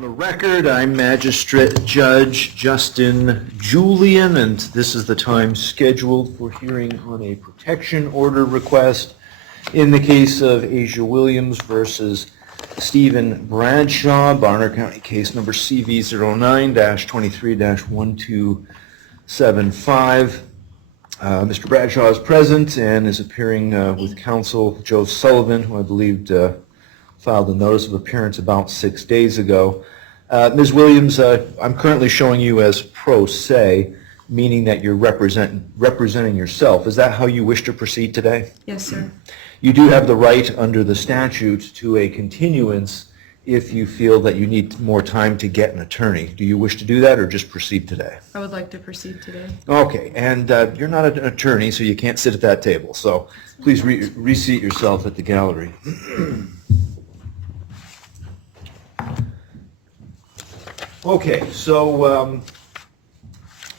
On the record, I'm Magistrate Judge Justin Julian, and this is the time scheduled for hearing on a protection order request in the case of Asia Williams versus Stephen Bradshaw, Bonner County case number CV09-23-1275. Mr. Bradshaw is present and is appearing with counsel Joe Sullivan, who I believe filed a notice of appearance about 6 days ago. Ms. Williams, I'm currently showing you as pro se, meaning that you're representing yourself. Is that how you wish to proceed today? Yes, sir. You do have the right under the statute to a continuance if you feel that you need more time to get an attorney. Do you wish to do that or just proceed today? I would like to proceed today. Okay, and you're not an attorney, so you can't sit at that table. So please reseat yourself at the gallery. Okay, so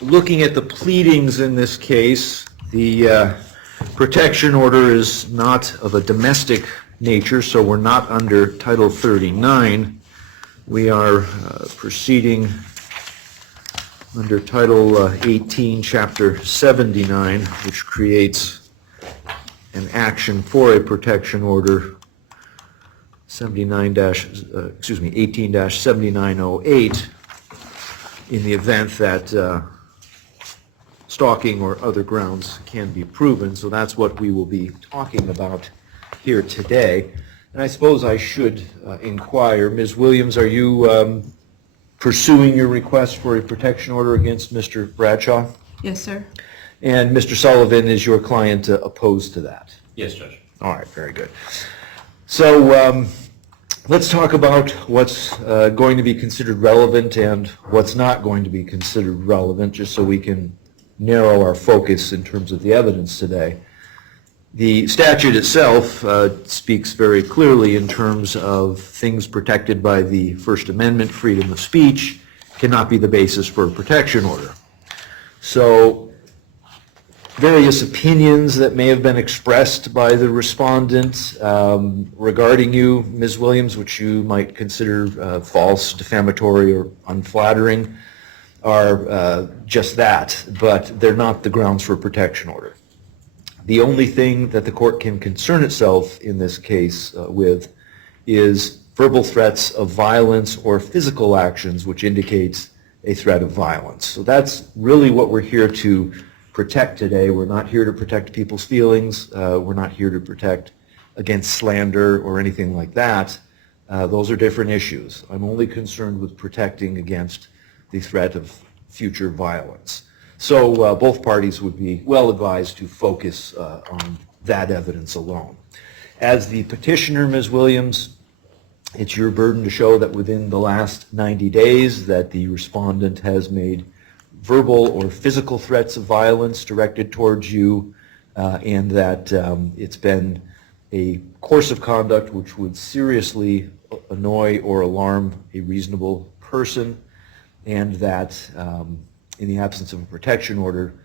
looking at the pleadings in this case, the protection order is not of a domestic nature, so we're not under Title 39. We are proceeding under Title 18, Chapter 79, which creates an action for a protection order 18-7908 in the event that stalking or other grounds can be proven. So that's what we will be talking about here today. And I suppose I should inquire, Ms. Williams, are you pursuing your request for a protection order against Mr. Bradshaw? Yes, sir. And Mr. Sullivan, is your client opposed to that? Yes, Judge. All right, very good. So let's talk about what's going to be considered relevant and what's not going to be considered relevant, just so we can narrow our focus in terms of the evidence today. The statute itself speaks very clearly in terms of things protected by the First Amendment. Freedom of speech cannot be the basis for a protection order. So various opinions that may have been expressed by the respondent regarding you, Ms. Williams, which you might consider false, defamatory, or unflattering, are just that, but they're not the grounds for a protection order. The only thing that the court can concern itself in this case with is verbal threats of violence or physical actions which indicates a threat of violence. So that's really what we're here to protect today. We're not here to protect people's feelings. We're not here to protect against slander or anything like that. Those are different issues. I'm only concerned with protecting against the threat of future violence. So both parties would be well advised to focus on that evidence alone. As the petitioner, Ms. Williams, it's your burden to show that within the last 90 days that the respondent has made verbal or physical threats of violence directed towards you, and that it's been a course of conduct which would seriously annoy or alarm a reasonable person, and that in the absence of a protection order,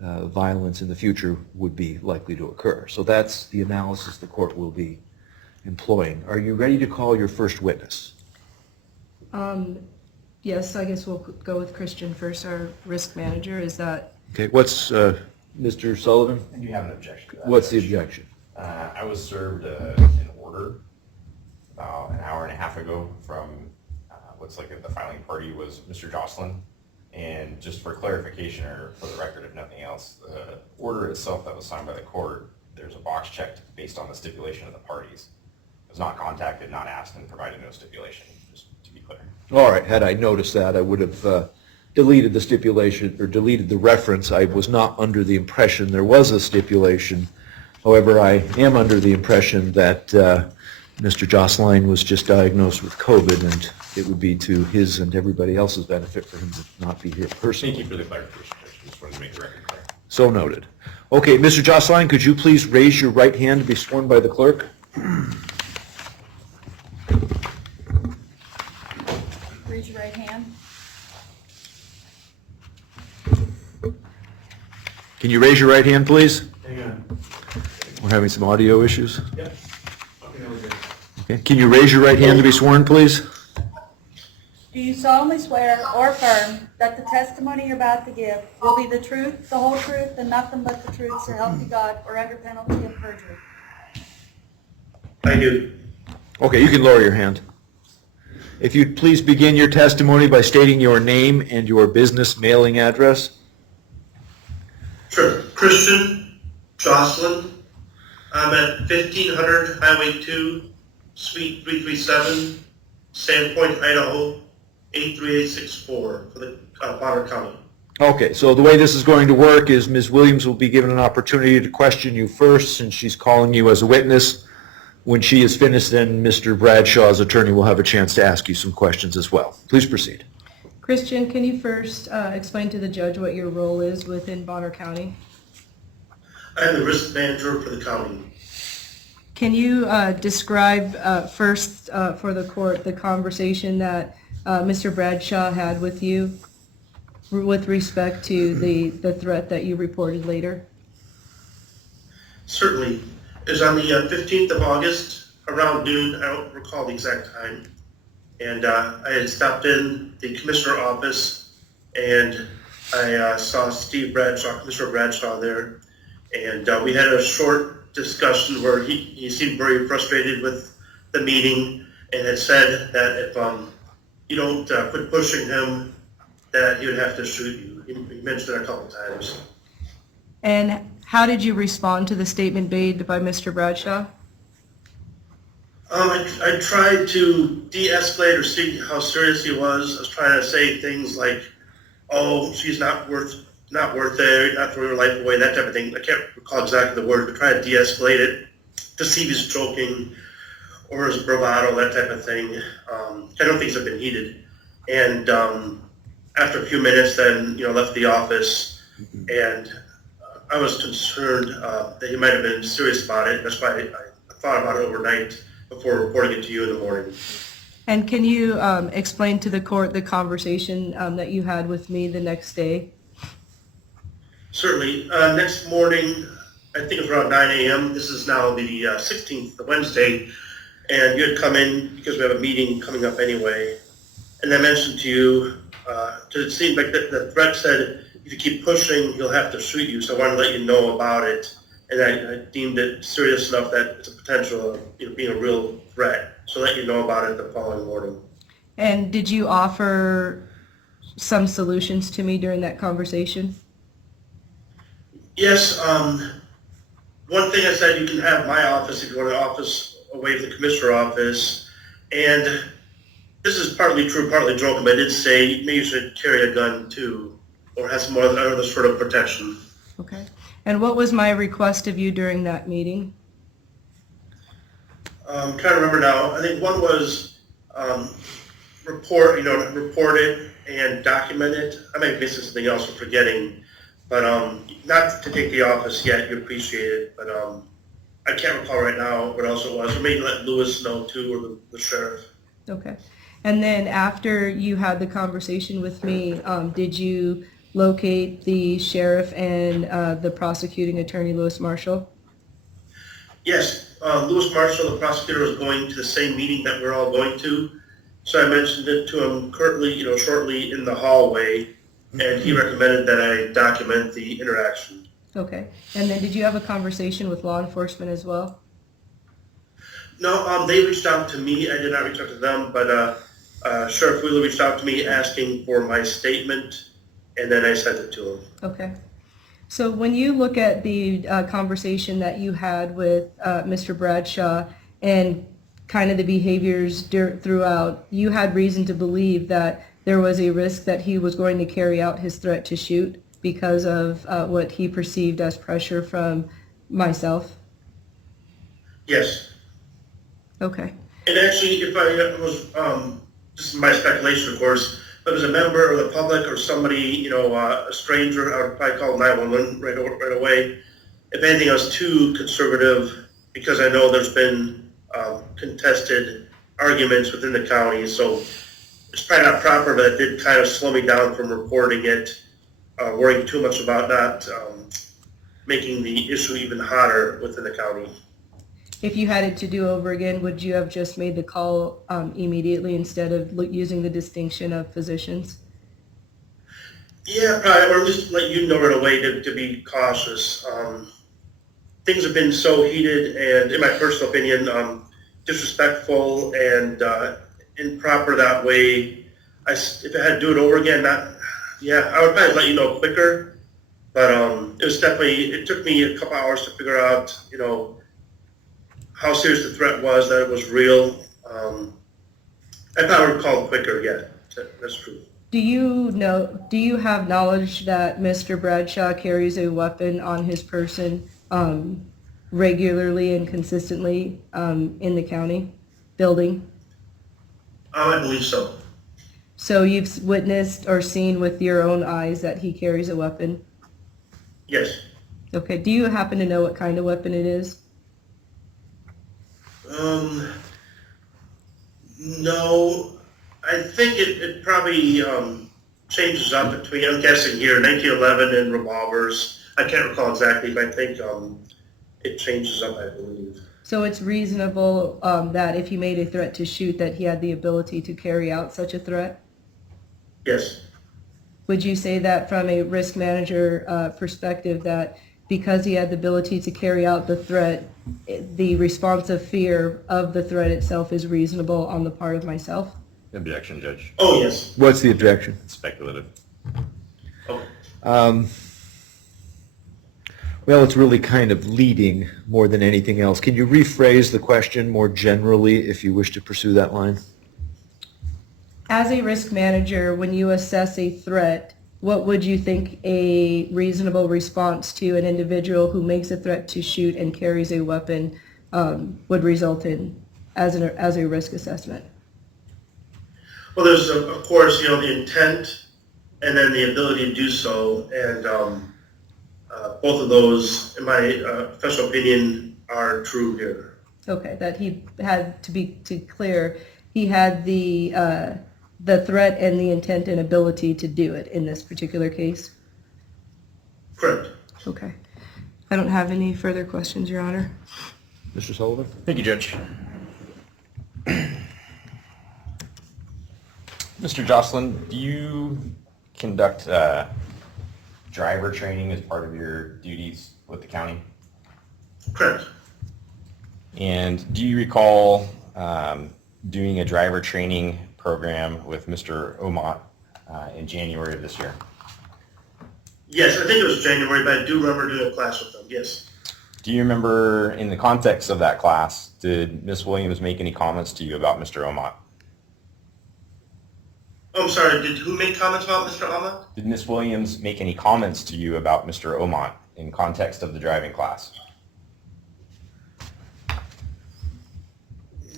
violence in the future would be likely to occur. So that's the analysis the court will be employing. Are you ready to call your first witness? Yes, I guess we'll go with Christian first, our risk manager. Is that? Okay, what's Mr. Sullivan? I do have an objection to that. What's the objection? I was served an order about an hour and a half ago from looks like the filing party was Mr. Jocelyn. And just for clarification or for the record, if nothing else, the order itself that was signed by the court, there's a box checked based on the stipulation of the parties. I was not contacted, not asked, and provided no stipulation, just to be clear. All right, had I noticed that, I would have deleted the stipulation or deleted the reference. I was not under the impression there was a stipulation. However, I am under the impression that Mr. Jocelyn was just diagnosed with COVID, and it would be to his and everybody else's benefit for him to not be here personally. Thank you for the clarification. I just wanted to make the record clear. So noted. Okay, Mr. Jocelyn, could you please raise your right hand to be sworn by the clerk? Raise your right hand. Can you raise your right hand, please? Hang on. We're having some audio issues. Yep. Okay, that was good. Okay. Can you raise your right hand to be sworn, please? Do you solemnly swear or affirm that the testimony you're about to give will be the truth, the whole truth, and nothing but the truth, so help you God, or under penalty of perjury? I do. Okay, you can lower your hand. If you'd please begin your testimony by stating your name and your business mailing address. Sure. Christian Jocelyn. I'm at 1500 Highway 2, Suite 337, Sandpoint, Idaho, 83864 for the Bonner County. Okay, so the way this is going to work is Ms. Williams will be given an opportunity to question you first, since she's calling you as a witness. When she is finished, then Mr. Bradshaw's attorney will have a chance to ask you some questions as well. Please proceed. Christian, can you first explain to the judge what your role is within Bonner County? I'm the risk manager for the county. Can you describe first for the court the conversation that Mr. Bradshaw had with you with respect to the threat that you reported later? Certainly. It was on the 15th of August, around noon. I don't recall the exact time. And I had stopped in the commissioner office, and I saw Steve Bradshaw, Commissioner Bradshaw there. And we had a short discussion where he seemed very frustrated with the meeting and had said that if you don't quit pushing him, that he would have to shoot you. He mentioned it a couple times. And how did you respond to the statement made by Mr. Bradshaw? I tried to de-escalate or see how serious he was. I was trying to say things like, "Oh, she's not worth it, not throwing her life away," that type of thing. I can't recall exactly the word, but try to de-escalate it to see if he's joking or his bravado, that type of thing. I don't think things have been heated. And after a few minutes, then left the office, and I was concerned that he might have been serious about it. That's why I thought about it overnight before reporting it to you in the morning. And can you explain to the court the conversation that you had with me the next day? Certainly. Next morning, I think it was around 9 a.m. This is now the 16th, the Wednesday, and you had come in because we have a meeting coming up anyway. And I mentioned to you, it seemed like the threat said, if you keep pushing, he'll have to shoot you. So I wanted to let you know about it. And I deemed it serious enough that it's a potential of being a real threat. So let you know about it the following morning. And did you offer some solutions to me during that conversation? Yes. One thing I said, you can have my office if you want an office away from the commissioner office. And this is partly true, partly joking, but I did say maybe you should carry a gun too, or have some other sort of protection. Okay. And what was my request of you during that meeting? I'm trying to remember now. I think one was report it and document it. I may be missing something else or forgetting, but not to take the office yet. You appreciate it, but I can't recall right now what else it was. Or maybe let Lewis know too, or the sheriff. Okay. And then after you had the conversation with me, did you locate the sheriff and the prosecuting attorney, Lewis Marshall? Yes, Lewis Marshall, the prosecutor, was going to the same meeting that we're all going to. So I mentioned it to him shortly in the hallway, and he recommended that I document the interaction. Okay. And then did you have a conversation with law enforcement as well? No, they reached out to me. I did not reach out to them, but Sheriff Wheeler reached out to me asking for my statement, and then I sent it to him. Okay. So when you look at the conversation that you had with Mr. Bradshaw and kind of the behaviors throughout, you had reason to believe that there was a risk that he was going to carry out his threat to shoot because of what he perceived as pressure from myself? Yes. Okay. And actually, if I was, this is my speculation, of course, if it was a member of the public or somebody, a stranger, I would probably call 911 right away. If anything, I was too conservative because I know there's been contested arguments within the county, so it's probably not proper, but it did kind of slow me down from reporting it, worrying too much about not making the issue even hotter within the county. If you had it to do over again, would you have just made the call immediately instead of using the distinction of physicians? Yeah, probably, or at least let you know right away to be cautious. Things have been so heated and, in my personal opinion, disrespectful and improper that way. If I had to do it over again, I would probably let you know quicker. But it took me a couple hours to figure out, how serious the threat was, that it was real. I probably would call quicker, yeah, that's true. Do you have knowledge that Mr. Bradshaw carries a weapon on his person regularly and consistently in the county building? I believe so. So you've witnessed or seen with your own eyes that he carries a weapon? Yes. Okay. Do you happen to know what kind of weapon it is? No, I think it probably changes up between, I'm guessing here, 1911 and revolvers. I can't recall exactly, but I think it changes up, I believe. So it's reasonable that if he made a threat to shoot, that he had the ability to carry out such a threat? Yes. Would you say that from a risk manager perspective, that because he had the ability to carry out the threat, the response of fear of the threat itself is reasonable on the part of myself? Objection, Judge. Oh, yes. What's the objection? It's speculative. Okay. Well, it's really kind of leading more than anything else. Can you rephrase the question more generally if you wish to pursue that line? As a risk manager, when you assess a threat, what would you think a reasonable response to an individual who makes a threat to shoot and carries a weapon would result in as a risk assessment? Well, there's, of course, the intent and then the ability to do so. And both of those, in my professional opinion, are true here. Okay, that he had, to be clear, he had the threat and the intent and ability to do it in this particular case? Correct. Okay. I don't have any further questions, Your Honor. Mr. Sullivan? Thank you, Judge. Mr. Jocelyn, do you conduct driver training as part of your duties with the county? Correct. And do you recall doing a driver training program with Mr. Omot in January of this year? Yes, I think it was January, but I do remember doing a class with them, yes. Do you remember, in the context of that class, did Ms. Williams make any comments to you about Mr. Omot? Oh, I'm sorry, who make comments about Mr. Ahmad? Did Ms. Williams make any comments to you about Mr. Omot in context of the driving class?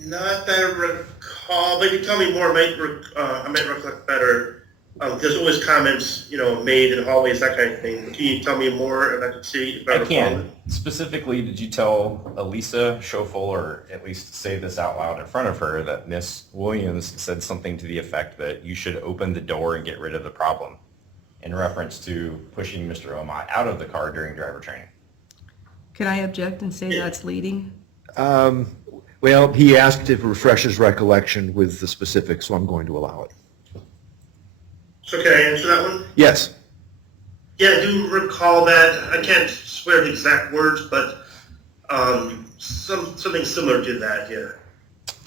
Not that I recall, but if you tell me more, I might recollect better. There's always comments, made in hallways, that kind of thing. Can you tell me more and I can see if I I recall can. it? Specifically, did you tell Elisa Schofel, or at least say this out loud in front of her, that Ms. Williams said something to the effect that you should open the door and get rid of the problem, in reference to pushing Mr. Omot out of the car during driver training? Can I object and say that's leading? Well, he asked to refresh his recollection with the specifics, so I'm going to allow it. So can I answer that one? Yes. Yeah, I do recall that. I can't swear the exact words, but something similar to that, yeah.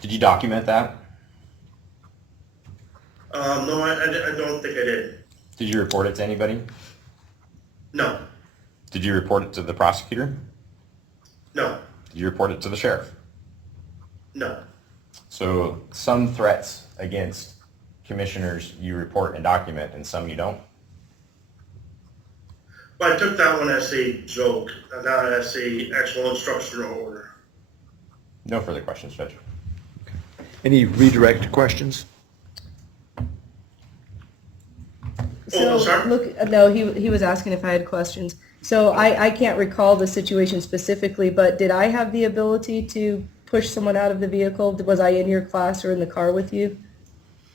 Did you document that? No, I don't think I did. Did you report it to anybody? No, Did you report it to the prosecutor? no, Did you report it to the sheriff? no. So some threats against commissioners you report and document, and some you don't? Well, I took that one as a joke, not as a actual instructional order. No further questions, Judge. Any redirect questions? Oh, I'm sorry? Look, no, he was asking if I had questions. So I can't recall the situation specifically, but did I have the ability to push someone out of the vehicle? Was I in your class or in the car with you?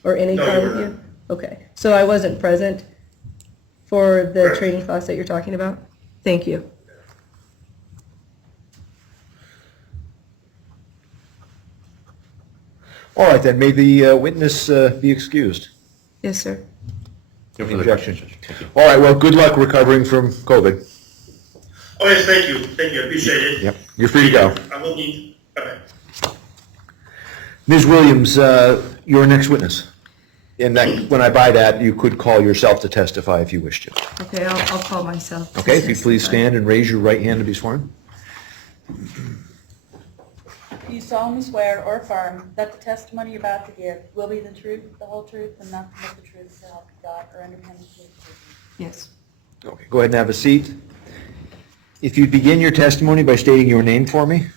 Or in a No, car you with were you? not. Okay, so I wasn't present for the Correct. training class that you're talking about? Thank you. All right, then, may the witness be excused. Yes, sir. No Any further objection? questions, Judge. Thank you. All right, well, good luck recovering from COVID. Oh, yes, thank you, I appreciate it. Yep, you're free to go. I will need, okay. Ms. Williams, your next witness. And that, when I buy that, you could call yourself to testify if you wish to. Okay, I'll call myself. to Okay, if you please testify. stand and raise your right hand to be sworn. Do you solemnly swear or affirm that the testimony you're about to give will be the truth, the whole truth, and nothing but the truth, so help you God, or under penalty of perjury? Yes. Okay, go ahead and have a seat. If you'd begin your testimony by stating your name for me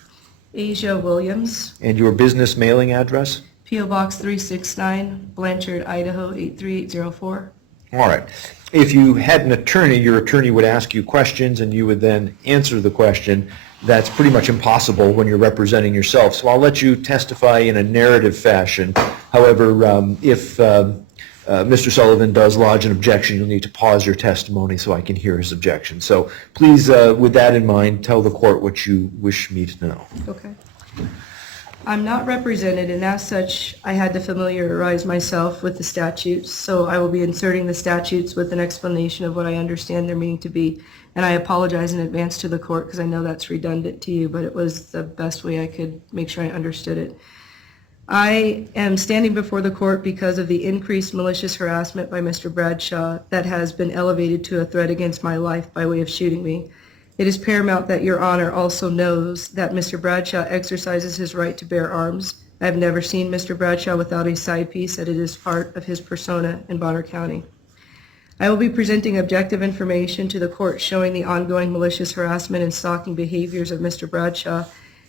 Asia Williams, and your business mailing address. P.O. Box 369, Blanchard, Idaho 83804. All right. If you had an attorney, your attorney would ask you questions and you would then answer the question. That's pretty much impossible when you're representing yourself. So I'll let you testify in a narrative fashion. However, if Mr. Sullivan does lodge an objection, you'll need to pause your testimony so I can hear his objection. So please, with that in mind, tell the court what you wish me to know. Okay. I'm not represented, and as such, I had to familiarize myself with the statutes, so I will be inserting the statutes with an explanation of what I understand their meaning to be. And I apologize in advance to the court because I know that's redundant to you, but it was the best way I could make sure I understood it. I am standing before the court because of the increased malicious harassment by Mr. Bradshaw that has been elevated to a threat against my life by way of shooting me. It is paramount that Your Honor also knows that Mr. Bradshaw exercises his right to bear arms. I have never seen Mr. Bradshaw without a side piece, that it is part of his persona in Bonner County. I will be presenting objective information to the court showing the ongoing malicious harassment and stalking behaviors of Mr. Bradshaw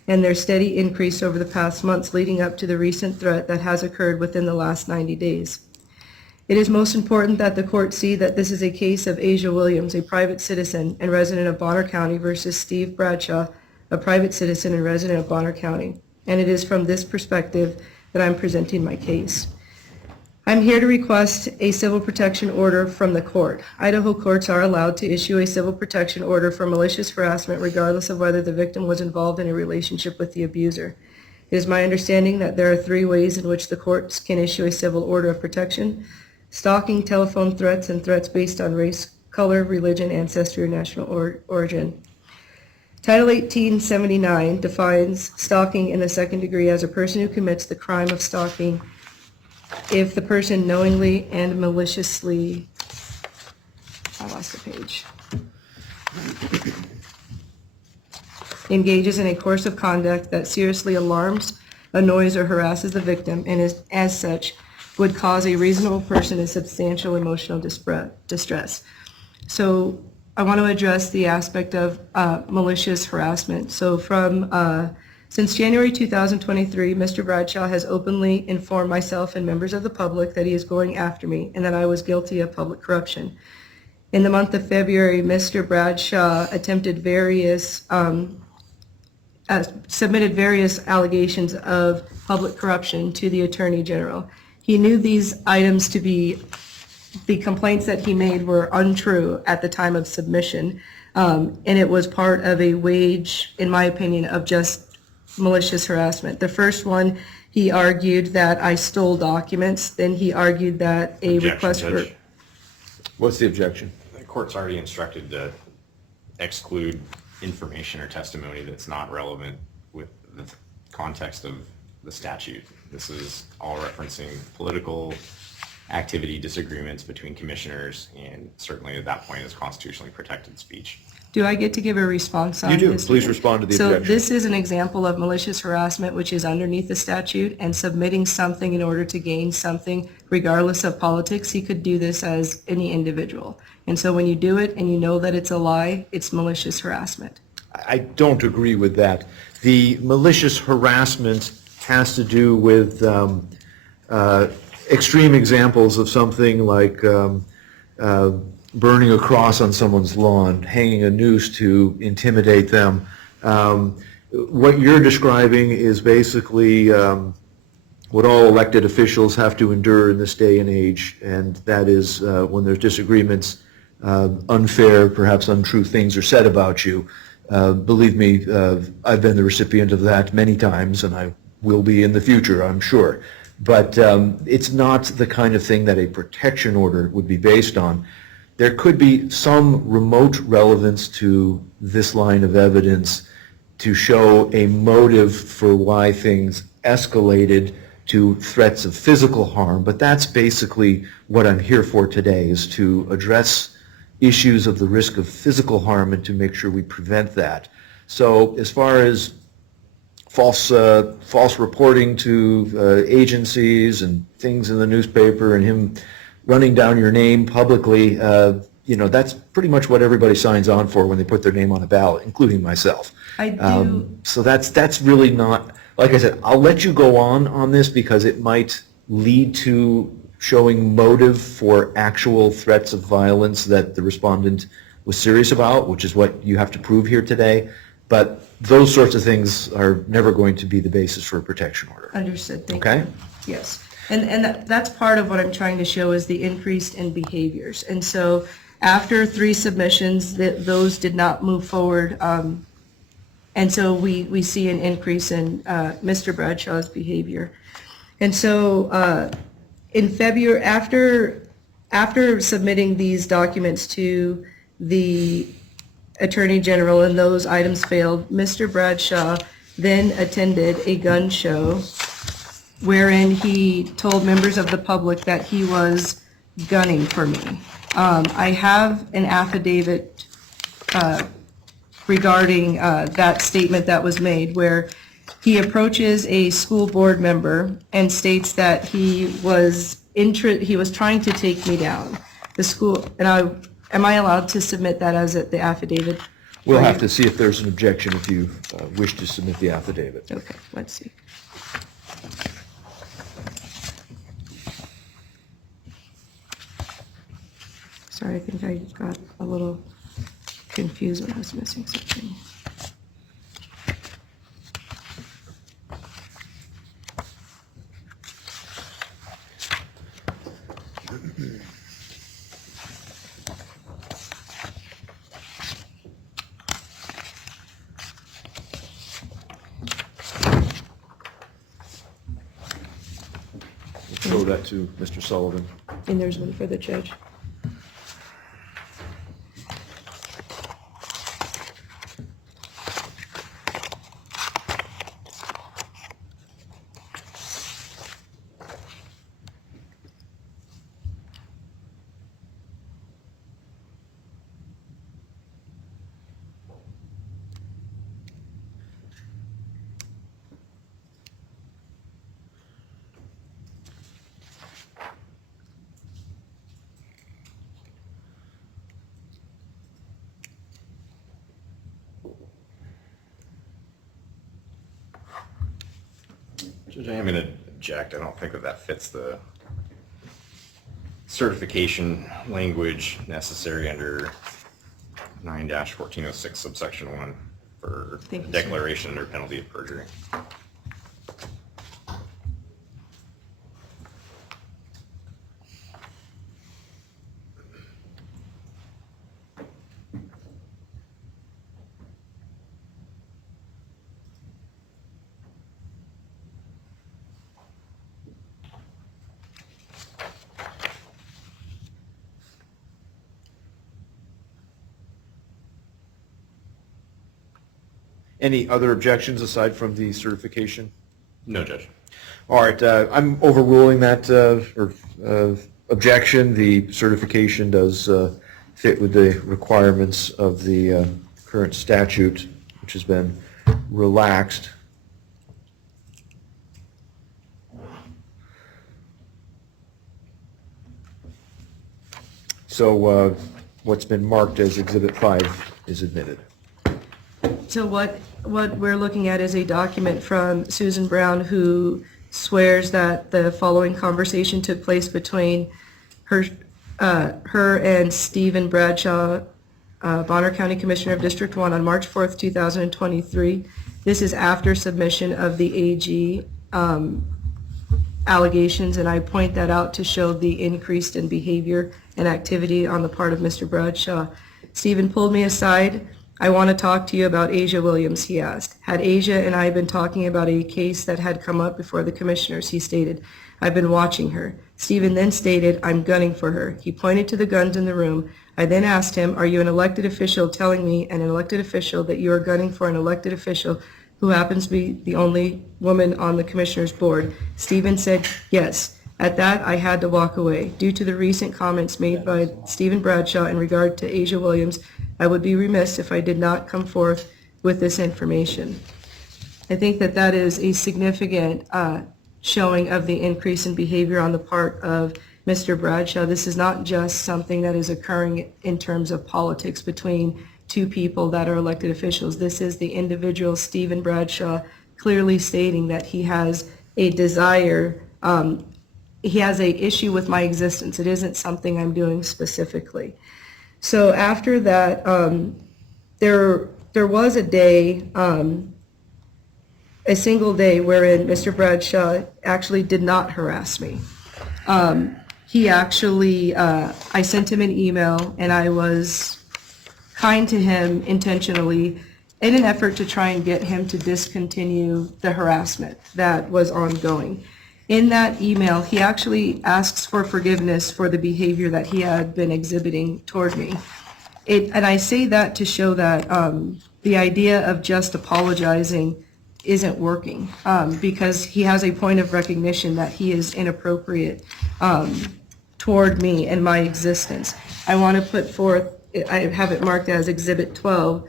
and their steady increase over the past months leading up to the recent threat that has occurred within the last 90 days. It is most important that the court see that this is a case of Asia Williams, a private citizen and resident of Bonner County, versus Steve Bradshaw, a private citizen and resident of Bonner County. And it is from this perspective that I'm presenting my case. I'm here to request a civil protection order from the court. Idaho courts are allowed to issue a civil protection order for malicious harassment regardless of whether the victim was involved in a relationship with the abuser. It is my understanding that there are 3 ways in which the courts can issue a civil order of protection: stalking, telephone threats, and threats based on race, color, religion, ancestry, or national origin. Title 1879 defines stalking in the second degree as a person who commits the crime of stalking if the person knowingly and maliciously, I lost the page, engages in a course of conduct that seriously alarms, annoys, or harasses the victim and is, as such, would cause a reasonable person a substantial emotional distress. So I want to address the aspect of malicious harassment. So since January 2023, Mr. Bradshaw has openly informed myself and members of the public that he is going after me and that I was guilty of public corruption. In the month of February, Mr. Bradshaw submitted various allegations of public corruption to the Attorney General. He knew these items to be, the complaints that he made were untrue at the time of submission, and it was part of a wage, in my opinion, of just malicious harassment. The first one, he argued that I stole documents. Then he argued that a Objection, request for... Judge. What's the objection? The court's already instructed to exclude information or testimony that's not relevant with the context of the statute. This is all referencing political activity, disagreements between commissioners, and certainly at that point is constitutionally protected speech. Do I get to give a response on You do. this? Please respond to the So objection. this is an example of malicious harassment, which is underneath the statute, and submitting something in order to gain something regardless of politics. He could do this as any individual. And so when you do it and you know that it's a lie, it's malicious harassment. I don't agree with that. The malicious harassment has to do with extreme examples of something like burning a cross on someone's lawn, hanging a noose to intimidate them. What you're describing is basically what all elected officials have to endure in this day and age, and that is when there's disagreements, unfair, perhaps untrue things are said about you. Believe me, I've been the recipient of that many times, and I will be in the future, I'm sure. But it's not the kind of thing that a protection order would be based on. There could be some remote relevance to this line of evidence to show a motive for why things escalated to threats of physical harm, but that's basically what I'm here for today, is to address issues of the risk of physical harm and to make sure we prevent that. So as far as false reporting to agencies and things in the newspaper and him running down your name publicly, that's pretty much what everybody signs on for when they put their name on a ballot, including myself. I do. So that's really not, like I said, I'll let you go on this because it might lead to showing motive for actual threats of violence that the respondent was serious about, which is what you have to prove here today. But those sorts of things are never going to be the basis for a protection order. Understood, thank you. Okay? Yes, and that's part of what I'm trying to show is the increase in behaviors. And so after 3 submissions, those did not move forward. And so we see an increase in Mr. Bradshaw's behavior. And so in February, after submitting these documents to the Attorney General and those items failed, Mr. Bradshaw then attended a gun show wherein he told members of the public that he was gunning for me. I have an affidavit regarding that statement that was made where he approaches a school board member and states that he was trying to take me down. The school, and am I allowed to submit that as the affidavit? We'll have to see if there's an objection if you wish to submit the affidavit. Okay, let's see. Sorry, I think I got a little confused when I was missing something. Throw that to Mr. Sullivan. And there's one for the judge. Judge, I am going to object. I don't think that fits the certification language necessary under 9-1406 subsection 1 for Thank you, sir. declaration under penalty of perjury. Any other objections aside from the certification? No, Judge. All right, I'm overruling that objection. The certification does fit with the requirements of the current statute, which has been relaxed. So what's been marked as Exhibit 5 is admitted. So what we're looking at is a document from Susan Brown who swears that the following conversation took place between her and Stephen Bradshaw, Bonner County Commissioner of District 1 on March 4th, 2023. This is after submission of the AG allegations, and I point that out to show the increase in behavior and activity on the part of Mr. Bradshaw. Stephen pulled me aside I want to talk to you about Asia Williams, he asked. Had Asia and I been talking about a case that had come up before the commissioners, he stated. I've been watching her. Stephen then stated, I'm gunning for her. He pointed to the guns in the room. I then asked him, are you an elected official telling me, an elected official, that you are gunning for an elected official who happens to be the only woman on the commissioner's board? Stephen said, yes. At that, I had to walk away. Due to the recent comments made by Stephen Bradshaw in regard to Asia Williams, I would be remiss if I did not come forth with this information. I think that that is a significant showing of the increase in behavior on the part of Mr. Bradshaw. This is not just something that is occurring in terms of politics between two people that are elected officials. This is the individual, Stephen Bradshaw, clearly stating that he has a desire, he has an issue with my existence. It isn't something I'm doing specifically. So after that, there was a day, a single day wherein Mr. Bradshaw actually did not harass me. He actually, I sent him an email and I was kind to him intentionally in an effort to try and get him to discontinue the harassment that was ongoing. In that email, he actually asks for forgiveness for the behavior that he had been exhibiting toward me. And I say that to show that the idea of just apologizing isn't working, because he has a point of recognition that he is inappropriate toward me and my existence. I want to put forth, I have it marked as Exhibit 12,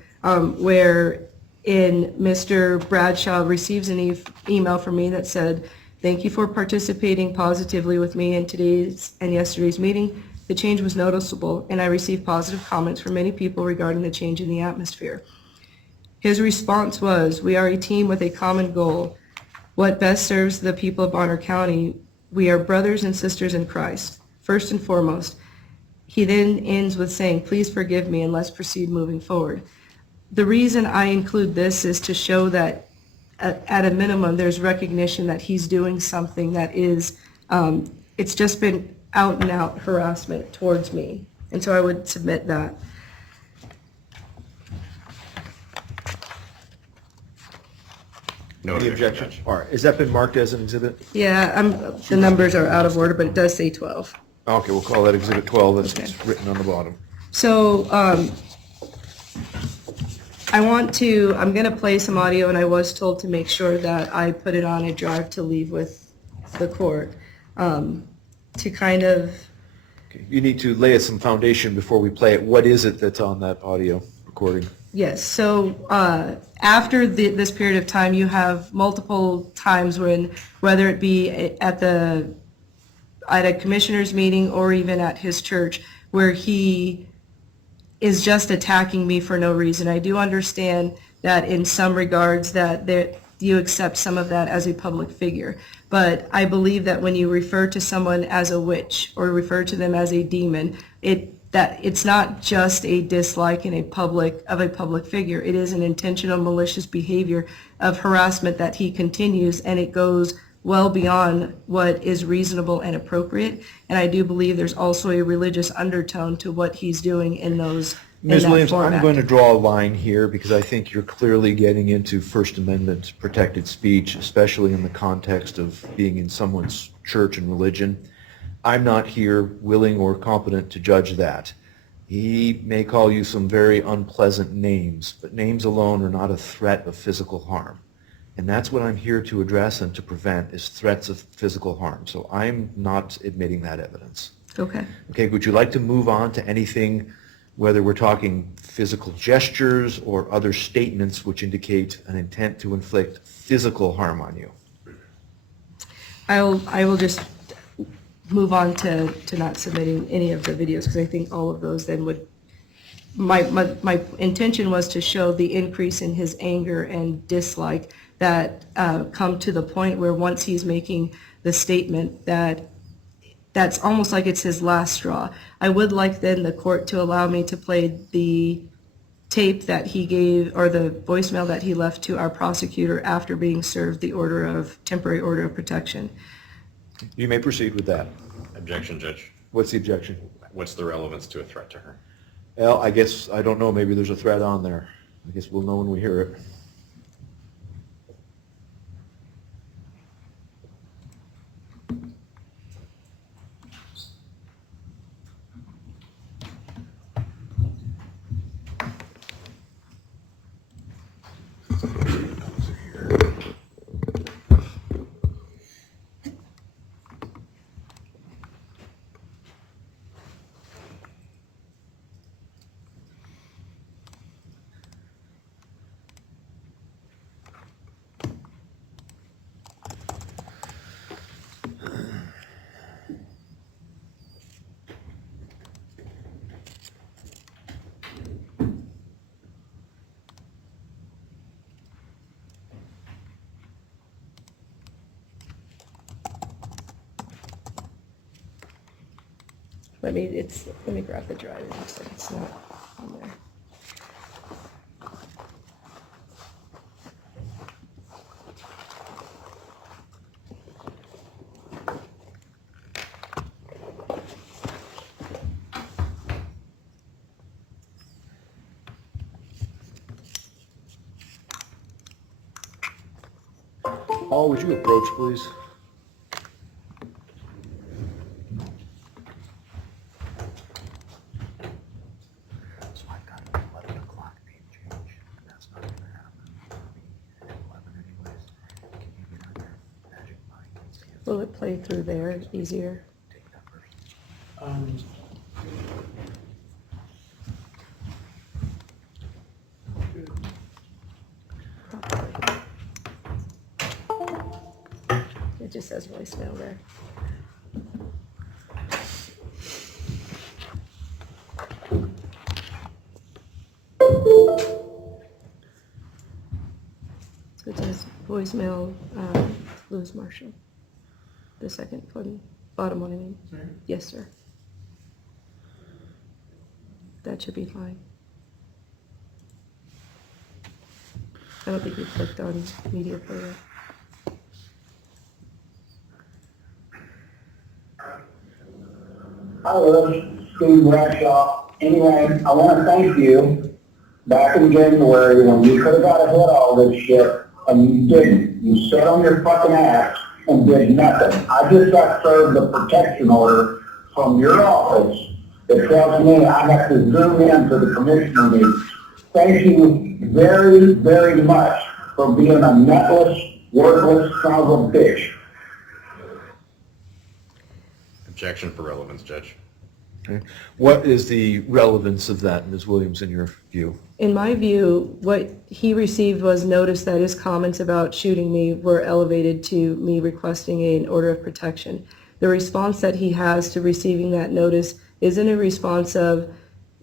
where Mr. Bradshaw receives an email from me that said, thank you for participating positively with me in today's and yesterday's meeting. The change was noticeable, and I received positive comments from many people regarding the change in the atmosphere. His response was, we are a team with a common goal. What best serves the people of Bonner County? We are brothers and sisters in Christ, first and foremost. He then ends with saying, please forgive me and let's proceed moving forward. The reason I include this is to show that at a minimum, there's recognition that he's doing something that is, it's just been out and out harassment towards me. And so I would submit that. No Any objection, objection? All right, has that been marked as an exhibit? Yeah, the numbers are out of order, but it does say 12. Okay, we'll call that Exhibit 12, as Okay. it's written on the bottom. So I'm going to play some audio, and I was told to make sure that I put it on a drive to leave with the court to kind of, Okay, you need to lay us some foundation before we play it. What is it that's on that audio recording? yes. So after this period of time, you have multiple times when, whether it be at a commissioner's meeting or even at his church, where he is just attacking me for no reason. I do understand that in some regards that you accept some of that as a public figure. But I believe that when you refer to someone as a witch or refer to them as a demon, that it's not just a dislike of a public figure. It is an intentional malicious behavior of harassment that he continues, and it goes well beyond what is reasonable and appropriate. And I do believe there's also a religious undertone to what he's doing in those. Ms. in that Williams, I'm format. going to draw a line here because I think you're clearly getting into First Amendment protected speech, especially in the context of being in someone's church and religion. I'm not here willing or competent to judge that. He may call you some very unpleasant names, but names alone are not a threat of physical harm. And that's what I'm here to address and to prevent, is threats of physical harm. So I'm not admitting that evidence. Okay. Okay, would you like to move on to anything, whether we're talking physical gestures or other statements which indicate an intent to inflict physical harm on you? I will just move on to not submitting any of the videos, because I think all of those then would, my intention was to show the increase in his anger and dislike that come to the point where once he's making the statement that's almost like it's his last straw. I would like then the court to allow me to play the tape that he gave, or the voicemail that he left to our prosecutor after being served the temporary order of protection. You may proceed with that. Objection, Judge. What's the objection? What's the relevance to a threat to her? Well, I guess, I don't know, maybe there's a threat on there. I guess we'll know when we hear it. Let me grab the drive. It looks like it's not on there. Paul, would you approach, please? So I've got an 11 o'clock name change, and that's not going to happen. At 11 anyways. Can you get on your magic mind and see if Will it play through there easier? take that person? It just says voicemail there. So it says voicemail, Lewis Marshall. The second one, bottom one, I mean. Yes, sir. That should be fine. I don't think you clicked on media player. Hi, Lewis. Steve Bradshaw. Anyway, I want to thank you. Back in January, when you could have got ahead of all this shit, and you didn't. You sat on your fucking ass and did nothing. I just got served a protection order from your office that tells me I have to zoom in to the commissioner meeting. Thank you very, very much for being a nutless, worthless son of a bitch. Objection for relevance, Judge. Okay. What is the relevance of that, Ms. Williams, in your view? In my view, what he received was notice that his comments about shooting me were elevated to me requesting an order of protection. The response that he has to receiving that notice isn't a response of,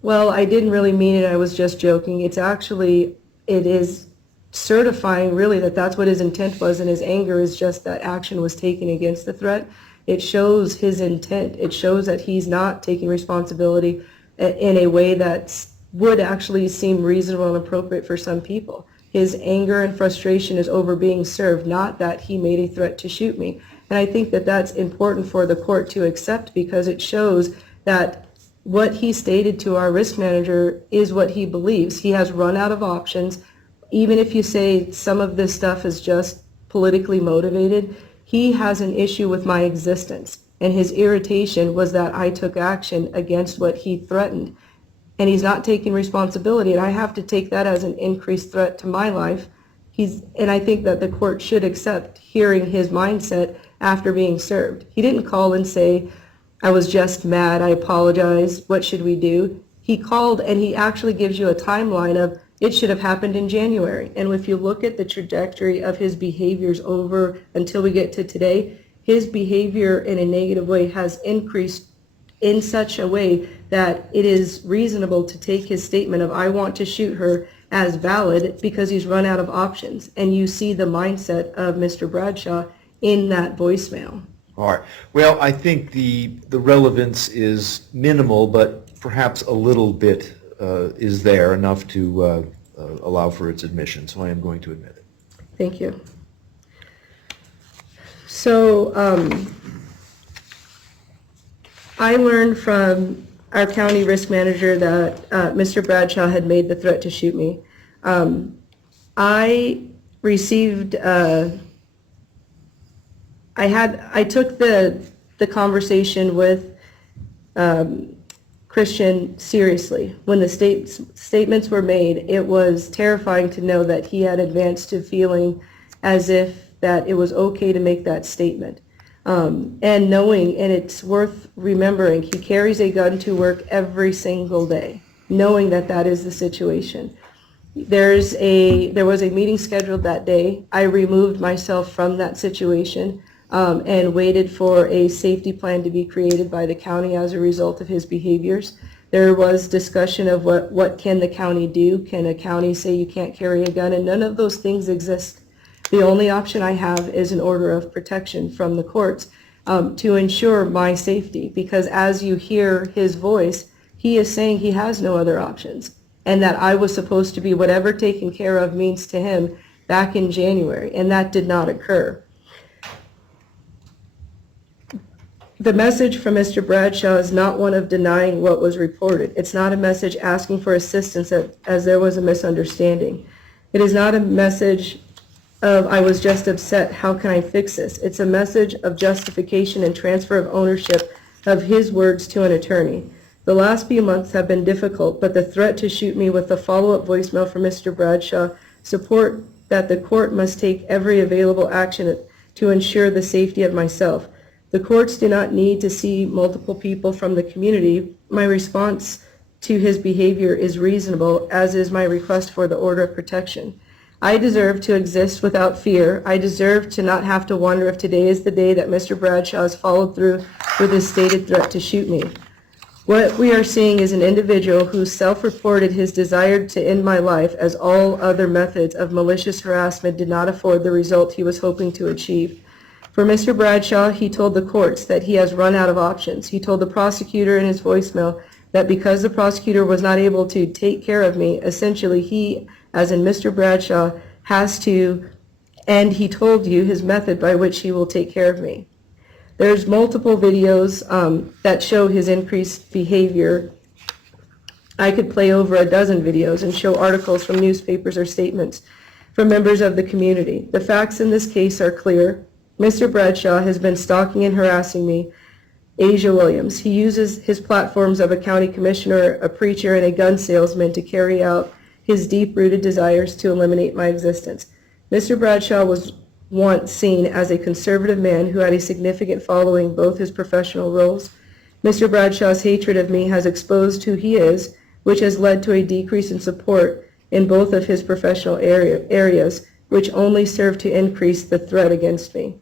well, I didn't really mean it, I was just joking. It's actually, it is certifying really that that's what his intent was, and his anger is just that action was taken against the threat. It shows his intent. It shows that he's not taking responsibility in a way that would actually seem reasonable and appropriate for some people. His anger and frustration is over being served, not that he made a threat to shoot me. And I think that that's important for the court to accept, because it shows that what he stated to our risk manager is what he believes. He has run out of options. Even if you say some of this stuff is just politically motivated, he has an issue with my existence, and his irritation was that I took action against what he threatened. And he's not taking responsibility, and I have to take that as an increased threat to my life. And I think that the court should accept hearing his mindset after being served. He didn't call and say, I was just mad, I apologize, what should we do? He called, and he actually gives you a timeline of, it should have happened in January. And if you look at the trajectory of his behaviors over until we get to today, his behavior in a negative way has increased in such a way that it is reasonable to take his statement of, I want to shoot her, as valid, because he's run out of options. And you see the mindset of Mr. Bradshaw in that voicemail. All right. Well, I think the relevance is minimal, but perhaps a little bit is there, enough to allow for its admission, so I am going to admit it. Thank you. So I learned from our county risk manager that Mr. Bradshaw had made the threat to shoot me. I received, I took the conversation with Christian seriously. When the statements were made, it was terrifying to know that he had advanced to feeling as if that it was okay to make that statement. And knowing, and it's worth remembering, he carries a gun to work every single day, knowing that that is the situation. There was a meeting scheduled that day. I removed myself from that situation and waited for a safety plan to be created by the county as a result of his behaviors. There was discussion of what can the county do? Can a county say you can't carry a gun? And none of those things exist. The only option I have is an order of protection from the courts to ensure my safety, because as you hear his voice, he is saying he has no other options, and that I was supposed to be whatever taken care of means to him back in January, and that did not occur. The message from Mr. Bradshaw is not one of denying what was reported. It's not a message asking for assistance as there was a misunderstanding. It is not a message of I was just upset, how can I fix this? It's a message of justification and transfer of ownership of his words to an attorney. The last few months have been difficult, but the threat to shoot me with the follow-up voicemail from Mr. Bradshaw support that the court must take every available action to ensure the safety of myself. The courts do not need to see multiple people from the community. My response to his behavior is reasonable, as is my request for the order of protection. I deserve to exist without fear. I deserve to not have to wonder if today is the day that Mr. Bradshaw has followed through with his stated threat to shoot me. What we are seeing is an individual who self-reported his desire to end my life, as all other methods of malicious harassment did not afford the result he was hoping to achieve. For Mr. Bradshaw, he told the courts that he has run out of options. He told the prosecutor in his voicemail that because the prosecutor was not able to take care of me, essentially he, as in Mr. Bradshaw, has to, and he told you his method by which he will take care of me. There's multiple videos that show his increased behavior. I could play over a dozen videos and show articles from newspapers or statements from members of the community. The facts in this case are clear. Mr. Bradshaw has been stalking and harassing me, Asia Williams. He uses his platforms of a county commissioner, a preacher, and a gun salesman to carry out his deep-rooted desires to eliminate my existence. Mr. Bradshaw was once seen as a conservative man who had a significant following both his professional roles. Mr. Bradshaw's hatred of me has exposed who he is, which has led to a decrease in support in both of his professional areas, which only serve to increase the threat against me.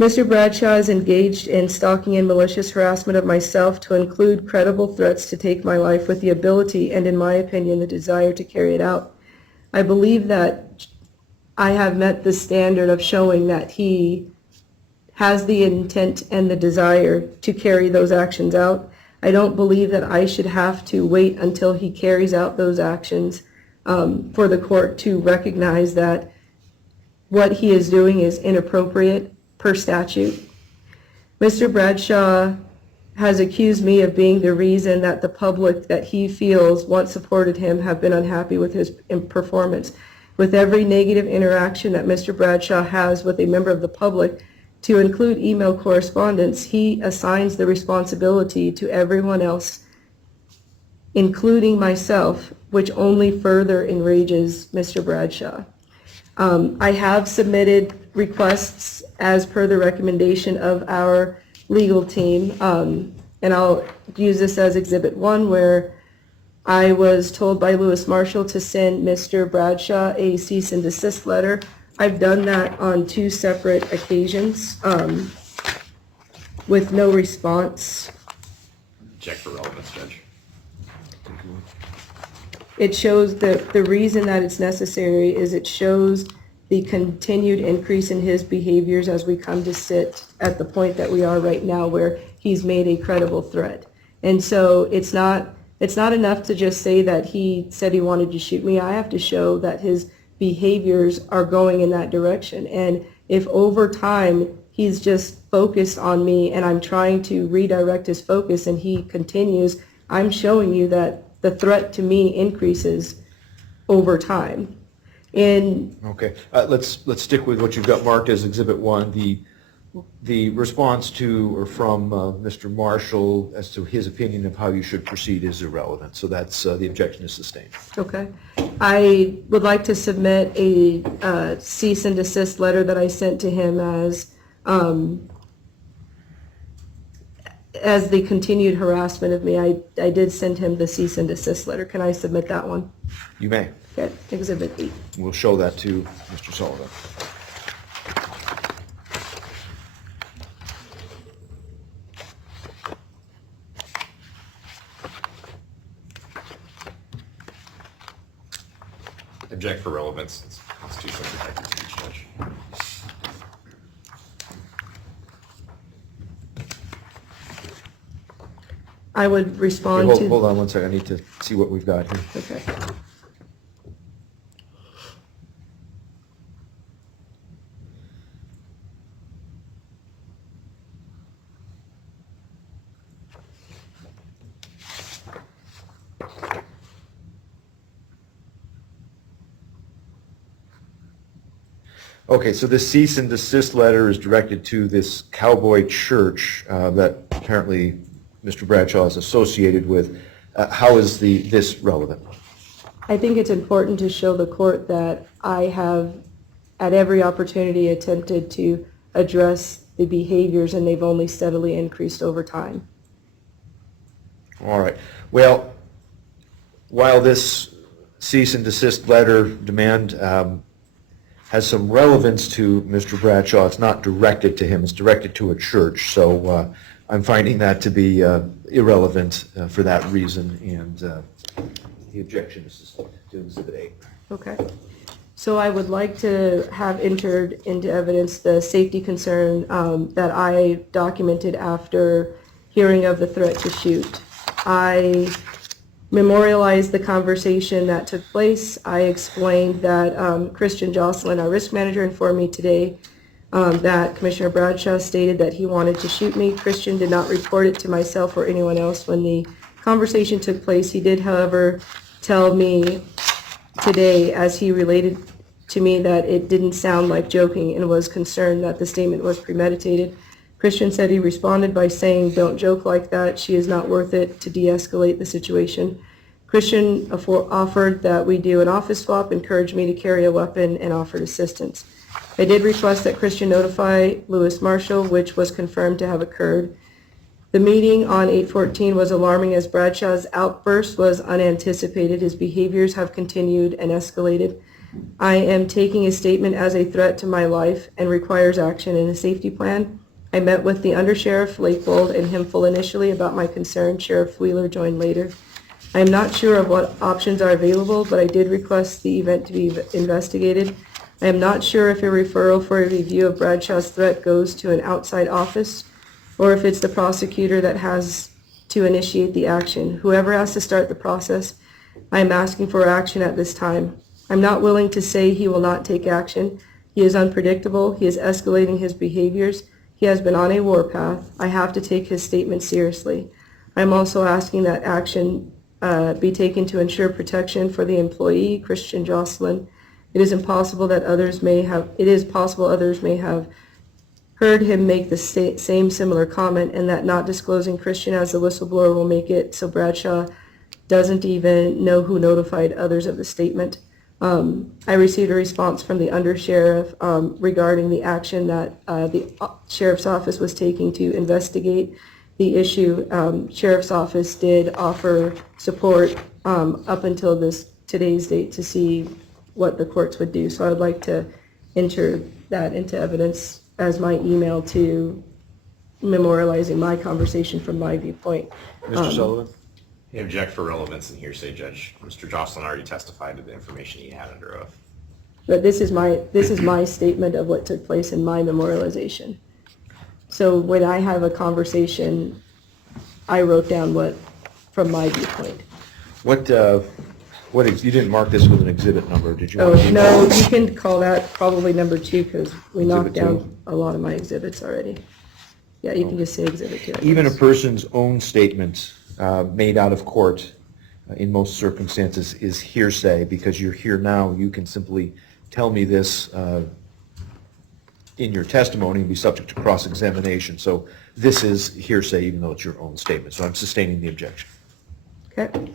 Mr. Bradshaw is engaged in stalking and malicious harassment of myself to include credible threats to take my life with the ability and, in my opinion, the desire to carry it out. I believe that I have met the standard of showing that he has the intent and the desire to carry those actions out. I don't believe that I should have to wait until he carries out those actions for the court to recognize that what he is doing is inappropriate per statute. Mr. Bradshaw has accused me of being the reason that the public that he feels once supported him have been unhappy with his performance. With every negative interaction that Mr. Bradshaw has with a member of the public, to include email correspondence, he assigns the responsibility to everyone else, including myself, which only further enrages Mr. Bradshaw. I have submitted requests as per the recommendation of our legal team, and I'll use this as Exhibit 1, where I was told by Lewis Marshall to send Mr. Bradshaw a cease and desist letter. I've done that on 2 separate occasions with no response. Check for relevance, Judge. It shows the reason that it's necessary is it shows the continued increase in his behaviors as we come to sit at the point that we are right now, where he's made a credible threat. And so it's not enough to just say that he said he wanted to shoot me. I have to show that his behaviors are going in that direction. And if over time he's just focused on me and I'm trying to redirect his focus and he continues, I'm showing you that the threat to me increases over time. And Okay, let's stick with what you've got marked as Exhibit 1, the response to or from Mr. Marshall as to his opinion of how you should proceed is irrelevant, so that's, the objection is sustained. okay. I would like to submit a cease and desist letter that I sent to him as the continued harassment of me. I did send him the cease and desist letter. Can I submit that one? You may. Okay, Exhibit 8. We'll show that to Mr. Sullivan. Object for relevance, it's constitutionally protected speech, Judge. I would respond Hold, to... hold on one second, I need to see what we've got here. Okay. Okay, so this cease and desist letter is directed to this cowboy church that apparently Mr. Bradshaw is associated with. How is this relevant? I think it's important to show the court that I have, at every opportunity, attempted to address the behaviors, and they've only steadily increased over time. All right. Well, while this cease and desist letter demand has some relevance to Mr. Bradshaw, it's not directed to him. It's directed to a church. So I'm finding that to be irrelevant for that reason, and the objection is sustained to Exhibit 8. Okay. So I would like to have entered into evidence the safety concern that I documented after hearing of the threat to shoot. I memorialized the conversation that took place. I explained that Christian Jocelyn, our risk manager, informed me today that Commissioner Bradshaw stated that he wanted to shoot me. Christian did not report it to myself or anyone else when the conversation took place. He did, however, tell me today, as he related to me, that it didn't sound like joking and was concerned that the statement was premeditated. Christian said he responded by saying, "Don't joke like that. She is not worth it," to de-escalate the situation. Christian offered that we do an office swap, encouraged me to carry a weapon, and offered assistance. I did request that Christian notify Lewis Marshall, which was confirmed to have occurred. The meeting on 8/14 was alarming as Bradshaw's outburst was unanticipated. His behaviors have continued and escalated. I am taking his statement as a threat to my life and requires action in a safety plan. I met with the Undersheriff Lakebold and Hemphill initially about my concern. Sheriff Wheeler joined later. I am not sure of what options are available, but I did request the event to be investigated. I am not sure if a referral for a review of Bradshaw's threat goes to an outside office or if it's the prosecutor that has to initiate the action. Whoever has to start the process, I am asking for action at this time. I'm not willing to say he will not take action. He is unpredictable. He is escalating his behaviors. He has been on a warpath. I have to take his statement seriously. I'm also asking that action be taken to ensure protection for the employee, Christian Jocelyn. It is possible others may have heard him make the same similar comment, and that not disclosing Christian as the whistleblower will make it so Bradshaw doesn't even know who notified others of the statement. I received a response from the undersheriff regarding the action that the sheriff's office was taking to investigate the issue. Sheriff's office did offer support up until today's date to see what the courts would do. So I would like to enter that into evidence as my email to memorializing my conversation from my viewpoint. Mr. Sullivan? I object for relevance and hearsay, Judge. Mr. Jocelyn already testified to the information he had under oath. But this is my statement of what took place in my memorialization. So when I have a conversation, I wrote down what from my viewpoint. You didn't mark this with an exhibit number, did you? Oh, no, you can call that probably number 2 because we knocked Exhibit down a lot of my exhibits already. Yeah, you can just say exhibit 2. Even a person's own statement made out of court in most circumstances is hearsay, because you're here now, you can simply tell me this in your testimony and be subject to cross-examination. So this is hearsay even though it's your own statement. So I'm sustaining the objection. Okay.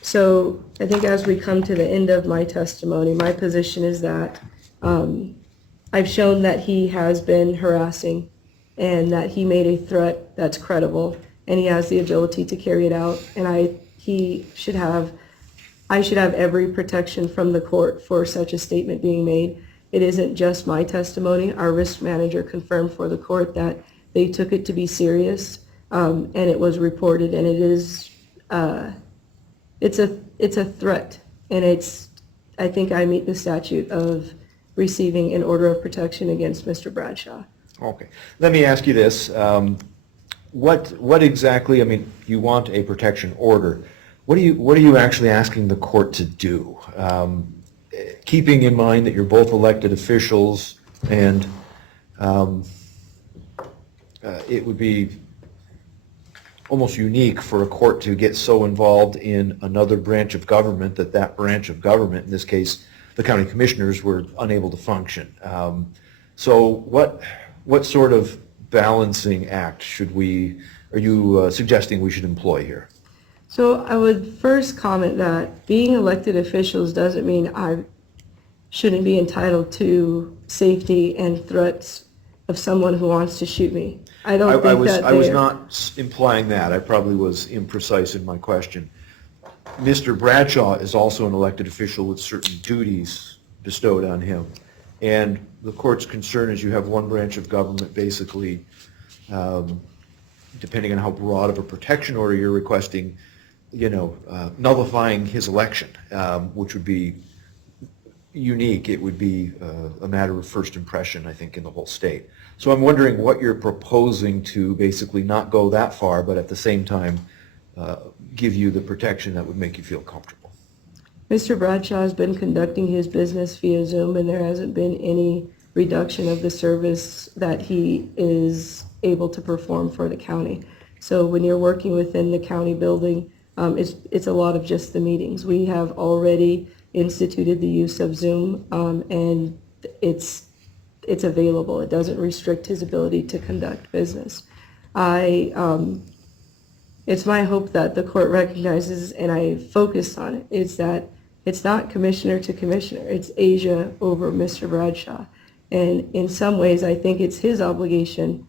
So I think as we come to the end of my testimony, my position is that I've shown that he has been harassing and that he made a threat that's credible and he has the ability to carry it out, and I should have every protection from the court for such a statement being made. It isn't just my testimony. Our risk manager confirmed for the court that they took it to be serious, and it was reported, and it is it's a threat, and I think I meet the statute of receiving an order of protection against Mr. Bradshaw. Okay. Let me ask you this. What exactly, I mean, you want a protection order. What are you actually asking the court to do? Keeping in mind that you're both elected officials, and it would be almost unique for a court to get so involved in another branch of government that branch of government, in this case, the county commissioners, were unable to function. So what sort of balancing act are you suggesting we should employ here? So I would first comment that being elected officials doesn't mean I shouldn't be entitled to safety and threats of someone who wants to shoot me. I was not implying that. I probably was imprecise in my question. Mr. Bradshaw is also an elected official with certain duties bestowed on him. And the court's concern is you have one branch of government basically, depending on how broad of a protection order you're requesting, nullifying his election, which would be unique. It would be a matter of first impression, I think, in the whole state. So I'm wondering what you're proposing to basically not go that far, but at the same time give you the protection that would make you feel comfortable. Mr. Bradshaw has been conducting his business via Zoom, and there hasn't been any reduction of the service that he is able to perform for the county. So when you're working within the county building, it's a lot of just the meetings. We have already instituted the use of Zoom, and it's available. It doesn't restrict his ability to conduct business. It's my hope that the court recognizes, and I focus on it, is that it's not commissioner to commissioner. It's Asia over Mr. Bradshaw. And in some ways, I think it's his obligation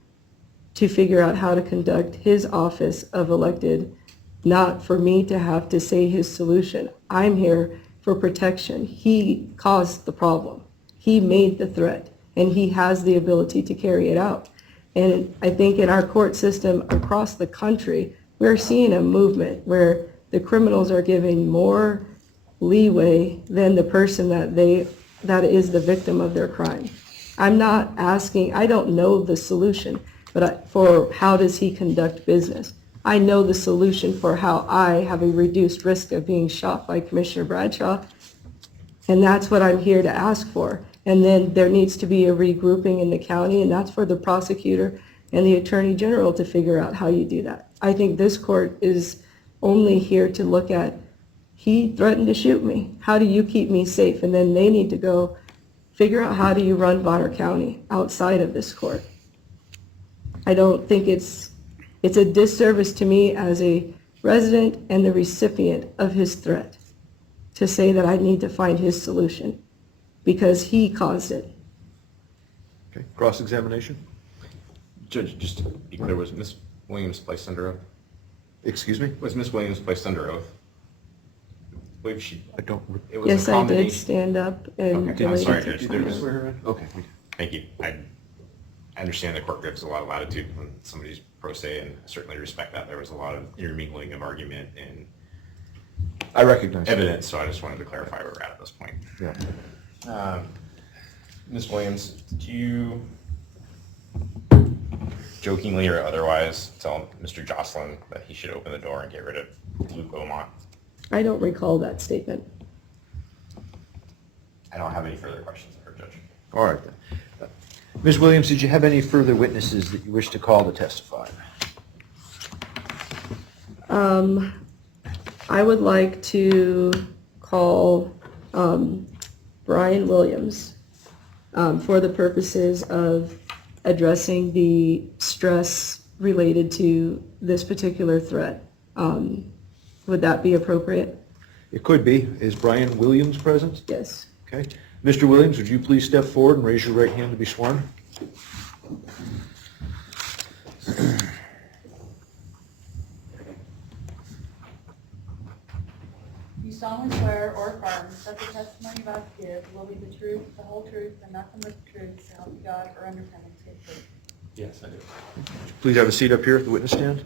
to figure out how to conduct his office of elected, not for me to have to say his solution. I'm here for protection. He caused the problem. He made the threat, and he has the ability to carry it out. And I think in our court system across the country, we're seeing a movement where the criminals are giving more leeway than the person that is the victim of their crime. I'm not asking, I don't know the solution, but for how does he conduct business. I know the solution for how I have a reduced risk of being shot by Commissioner Bradshaw, and that's what I'm here to ask for. And then there needs to be a regrouping in the county, and that's for the prosecutor and the attorney general to figure out how you do that. I think this court is only here to look at, he threatened to shoot me. How do you keep me safe? And then they need to go figure out how do you run Bonner County outside of this court. I don't think it's a disservice to me as a resident and the recipient of his threat to say that I need to find his solution because he caused it. Okay, cross-examination? Judge, just to be clear, was Ms. Williams placed under oath? Excuse me? Was Ms. Williams placed under oath? I believe she. I don't. It was Yes, a I did combination. Stand up and Okay, I'm sorry, delete. Judge. Did you swear her in? Okay. Thank you. I understand the court gives a lot of latitude when somebody's pro se, and I certainly respect that. There was a lot of intermingling of argument and I recognize that. evidence, so I just wanted to clarify where we're at this point. Yeah. Ms. Williams, do you jokingly or otherwise tell Mr. Jocelyn that he should open the door and get rid of Luke Omont? I don't recall that statement. I don't have any further questions for Judge. All right then. Ms. Williams, did you have any further witnesses that you wish to call to testify? I would like to call Brian Williams for the purposes of addressing the stress related to this particular threat. Would that be appropriate? It could be. Is Brian Williams present? Yes. Okay. Mr. Williams, would you please step forward and raise your right hand to be sworn? You solemnly swear or affirm that the testimony you're about to give will be the truth, the whole truth, and nothing but the truth, so help you God, or under penalty of perjury. Yes, I do. Please have a seat up here at the witness stand.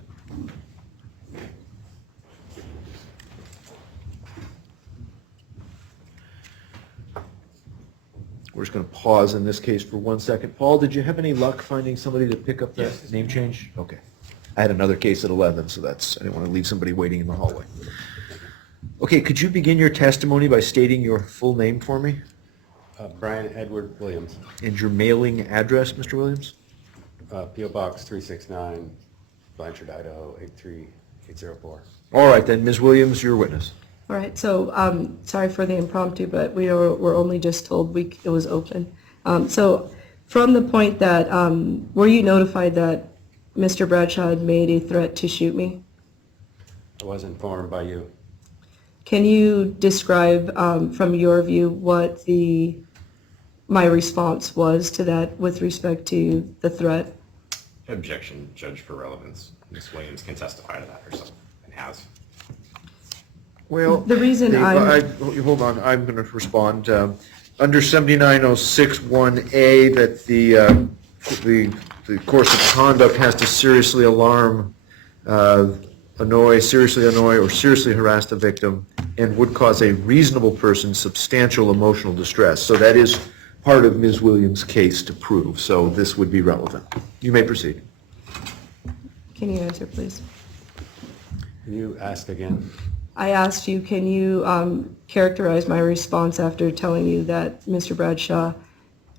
We're just going to pause in this case for 1 second. Paul, did you have any luck finding somebody to pick up that Yes. name change? Okay. I had another case at 11, so I didn't want to leave somebody waiting in the hallway. Okay, could you begin your testimony by stating your full name for me Brian Edward Williams, and your mailing address, Mr. Williams? P.O. Box 369, Blanchard, Idaho 83804. All right, then, Ms. Williams, your witness. All right, so sorry for the impromptu, but were only just told it was open. So from the point that, were you notified that Mr. Bradshaw had made a threat to shoot me? I was informed by you. Can you describe from your view what my response was to that with respect to the threat? Objection, Judge, for relevance. Ms. Williams can testify to that herself, and has. Well, The reason hold on, I'm going to respond. Under 79061A, that the course of conduct has to seriously alarm, seriously annoy, or seriously harass the victim, and would cause a reasonable person substantial emotional distress. So that is part of Ms. Williams' case to prove, so this would be relevant. You may proceed. Can you answer, please? Can you ask again? I asked you, can you characterize my response after telling you that Mr. Bradshaw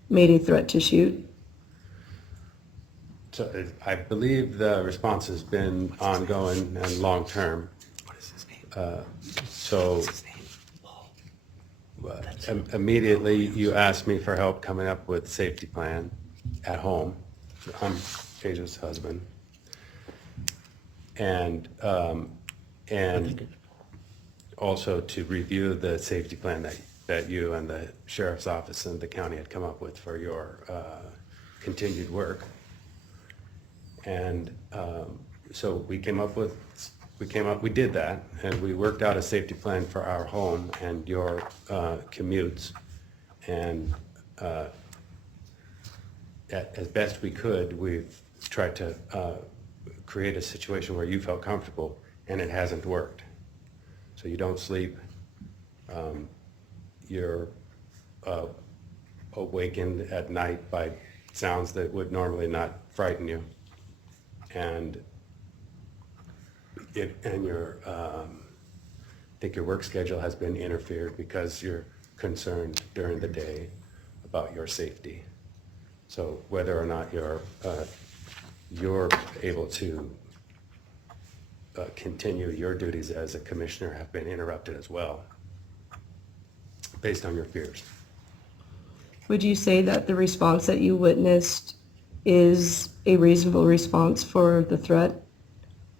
made a threat to shoot? So I believe the response has been ongoing and long-term. What is his name? Immediately you asked me for help coming up with safety plan at home. I'm Asia's husband. And also to review the safety plan that you and the sheriff's office and the county had come up with for your continued work. And so we did that, and we worked out a safety plan for our home and your commutes. And as best we could, we've tried to create a situation where you felt comfortable, and it hasn't worked. So you don't sleep, you're awakened at night by sounds that would normally not frighten you. And your, I think your work schedule has been interfered because you're concerned during the day about your safety. So whether or not you're able to continue your duties as a commissioner have been interrupted as well, based on your fears. Would you say that the response that you witnessed is a reasonable response for the threat,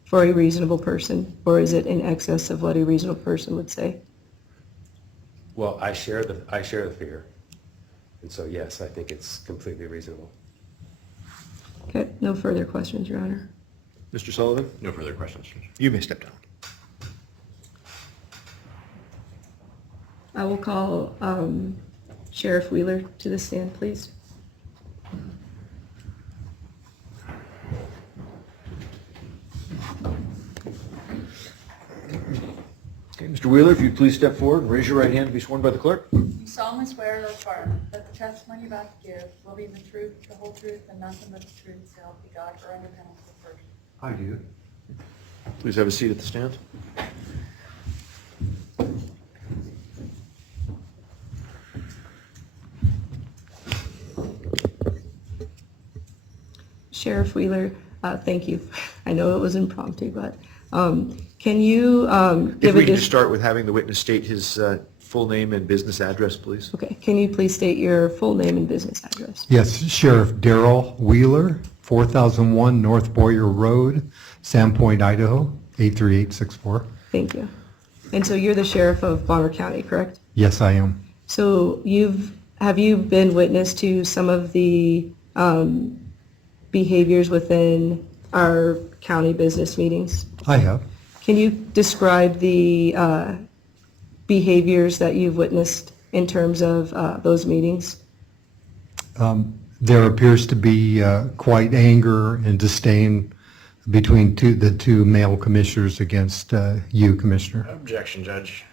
for a reasonable person, or is it in excess of what a reasonable person would say? Well, I share the fear, and so yes, I think it's completely reasonable. Okay, no further questions, Your Honor. Mr. Sullivan, No further questions, Judge. you may step down. I will call Sheriff Wheeler to the stand, please. Okay, Mr. Wheeler, if you'd please step forward and raise your right hand to be sworn by the clerk. You solemnly swear or affirm that the testimony you're about to give will be the truth, the whole truth, and nothing but the truth, so help you God, or under penalty of perjury. I do. Please have a seat at the stand. Sheriff Wheeler, thank you. I know it was impromptu, but Can you If give we a can just start with having the witness state his full name and business address, please. Okay, can you please state your full name and business address? Yes, Sheriff Darrell Wheeler, 4001 North Boyer Road, Sandpoint, Idaho, 83864. Thank you. And so you're the sheriff of Bonner County, correct? Yes, I am. So have you been witness to some of the behaviors within our county business meetings? I have. Can you describe the behaviors that you've witnessed in terms of those meetings? There appears to be quite anger and disdain between the two male commissioners against you, Commissioner. Objection, Judge.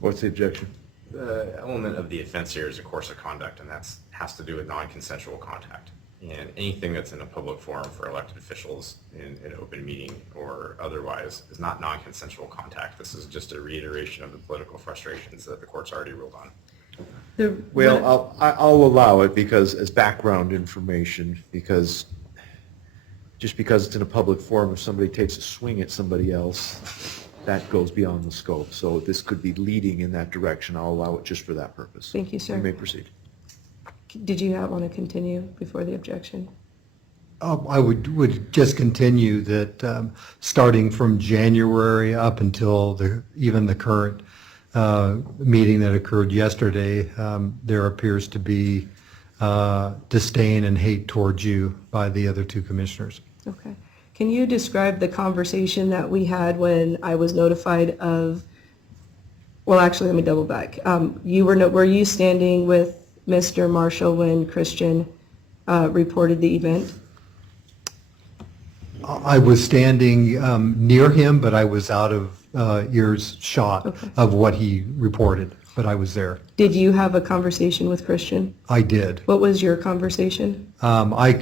What's the objection? The element of the offense here is a course of conduct, and that has to do with non-consensual contact. And anything that's in a public forum for elected officials in an open meeting or otherwise is not non-consensual contact. This is just a reiteration of the political frustrations that the court's already ruled on. Well, I'll allow it because as background information, because just because it's in a public forum, if somebody takes a swing at somebody else, that goes beyond the scope. So this could be leading in that direction. I'll allow it just for that purpose. Thank you, sir. You may proceed. Did you want to continue before the objection? I would just continue that starting from January up until even the current meeting that occurred yesterday, there appears to be disdain and hate towards you by the other two commissioners. Okay. Can you describe the conversation that we had when I was notified of, well, actually, let me double back. Were you standing with Mr. Marshall when Christian reported the event? I was standing near him, but I was out of earshot of what he reported, but I was there. Did you have a conversation with Christian? I did. What was your conversation? I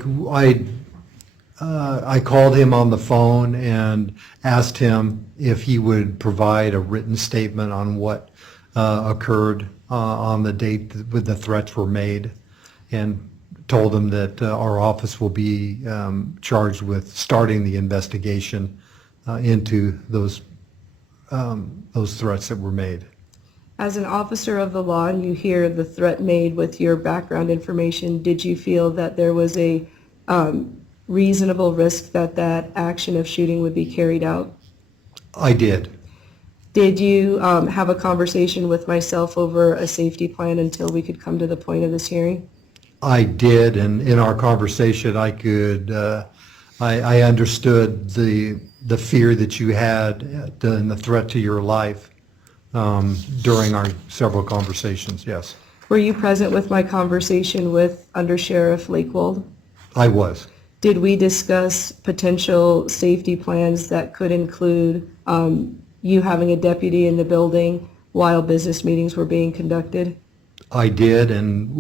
called him on the phone and asked him if he would provide a written statement on what occurred on the date when the threats were made, and told him that our office will be charged with starting the investigation into those threats that were made. As an officer of the law and you hear the threat made with your background information, did you feel that there was a reasonable risk that that action of shooting would be carried out? I did. Did you have a conversation with myself over a safety plan until we could come to the point of this hearing? I did, and in our conversation, I understood the fear that you had and the threat to your life during our several conversations, yes. Were you present with my conversation with Under Sheriff Lakewold? I was. Did we discuss potential safety plans that could include you having a deputy in the building while business meetings were being conducted? I did, and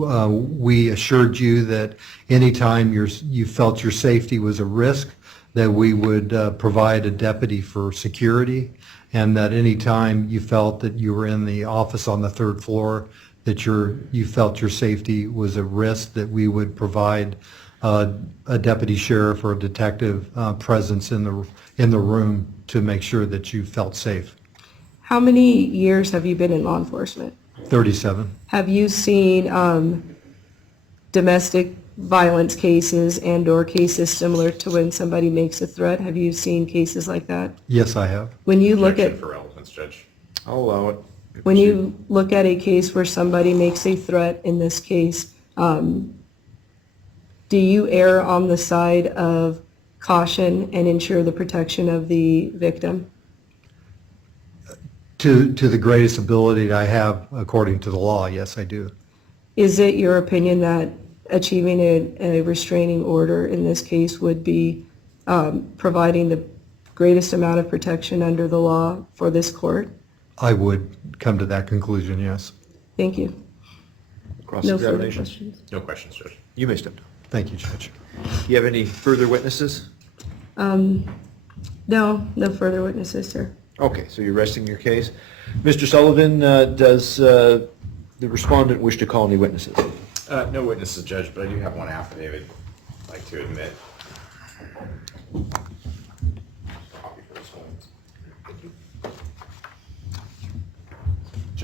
we assured you that anytime you felt your safety was a risk, that we would provide a deputy for security, and that anytime you felt that you were in the office on the third floor, that you felt your safety was a risk, that we would provide a deputy sheriff or a detective presence in the room to make sure that you felt safe. How many years have you been in law enforcement? 37. Have you seen domestic violence cases and/or cases similar to when somebody makes a threat? Have you seen cases like that? Yes, I have. When you look Objection at for relevance, Judge. I'll allow it. when you look at a case where somebody makes a threat, in this case, do you err on the side of caution and ensure the protection of the victim? To the greatest ability that I have according to the law, yes, I do. Is it your opinion that achieving a restraining order in this case would be providing the greatest amount of protection under the law for this court? I would come to that conclusion, yes. Thank you. No further Cross-examination? questions. No questions, Judge. You may step down. Thank you, Judge. Do you have any further witnesses? No further witnesses, sir. Okay, so you're resting your case. Mr. Sullivan, does the respondent wish to call any witnesses? No witnesses, Judge, but I do have one affidavit I'd like to admit. Copy for this one.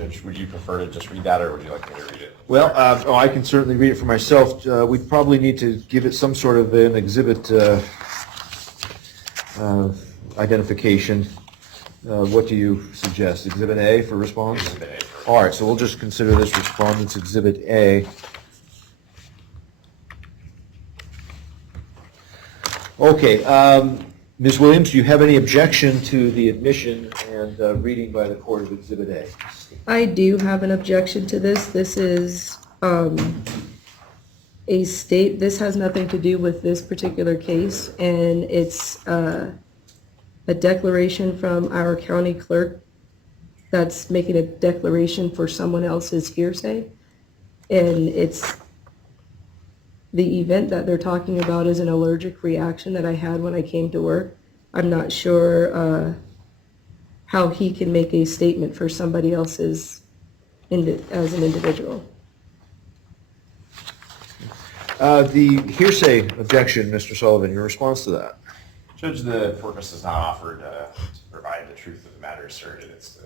Judge, would you prefer to just read that, or would you like me to read it? Well, I can certainly read it for myself. We'd probably need to give it some sort of an exhibit identification. What do you suggest? Exhibit A for response? Exhibit A. All right, so we'll just consider this respondent's Exhibit A. Okay, Ms. Williams, do you have any objection to the admission and reading by the court of Exhibit A? I do have an objection to this. This is this has nothing to do with this particular case, and it's a declaration from our county clerk that's making a declaration for someone else's hearsay. And it's the event that they're talking about is an allergic reaction that I had when I came to work. I'm not sure how he can make a statement for somebody else's as an individual. The hearsay objection, Mr. Sullivan, your response to that? Judge, the purpose is not offered to provide the truth of the matter asserted. It's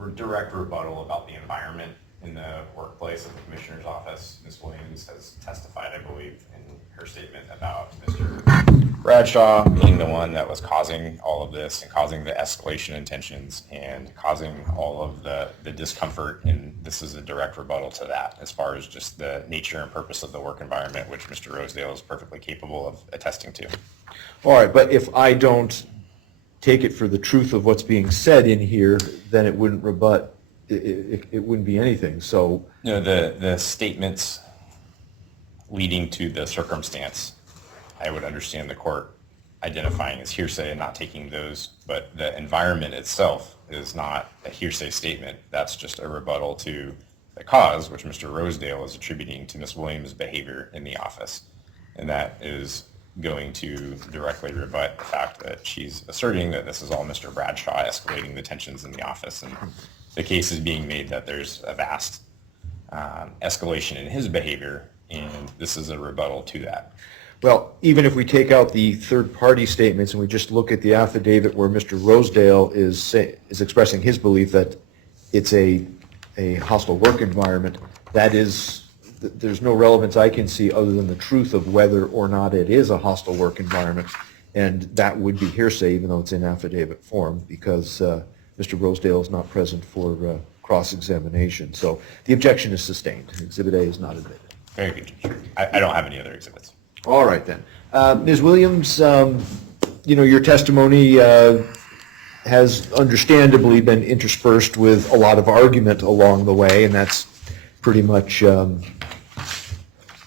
a direct rebuttal about the environment in the workplace of the Commissioner's office. Ms. Williams has testified, I believe, in her statement about Mr. Bradshaw being the one that was causing all of this and causing the escalation in tensions and causing all of the discomfort, and this is a direct rebuttal to that as far as just the nature and purpose of the work environment, which Mr. Rosedale is perfectly capable of attesting to. All right, but if I don't take it for the truth of what's being said in here, then it wouldn't rebut, it wouldn't be anything, so. No, the statements leading to the circumstance, I would understand the court identifying as hearsay and not taking those, but the environment itself is not a hearsay statement. That's just a rebuttal to the cause, which Mr. Rosedale is attributing to Ms. Williams' behavior in the office. And that is going to directly rebut the fact that she's asserting that this is all Mr. Bradshaw escalating the tensions in the office. And the case is being made that there's a vast escalation in his behavior, and this is a rebuttal to that. Well, even if we take out the third-party statements and we just look at the affidavit where Mr. Rosedale is expressing his belief that it's a hostile work environment, that is, there's no relevance I can see other than the truth of whether or not it is a hostile work environment, and that would be hearsay even though it's in affidavit form because Mr. Rosedale is not present for cross-examination. So the objection is sustained. Exhibit A is not admitted. Very good, Judge. I don't have any other exhibits. All right, then. Ms. Williams, your testimony has understandably been interspersed with a lot of argument along the way, and that's pretty much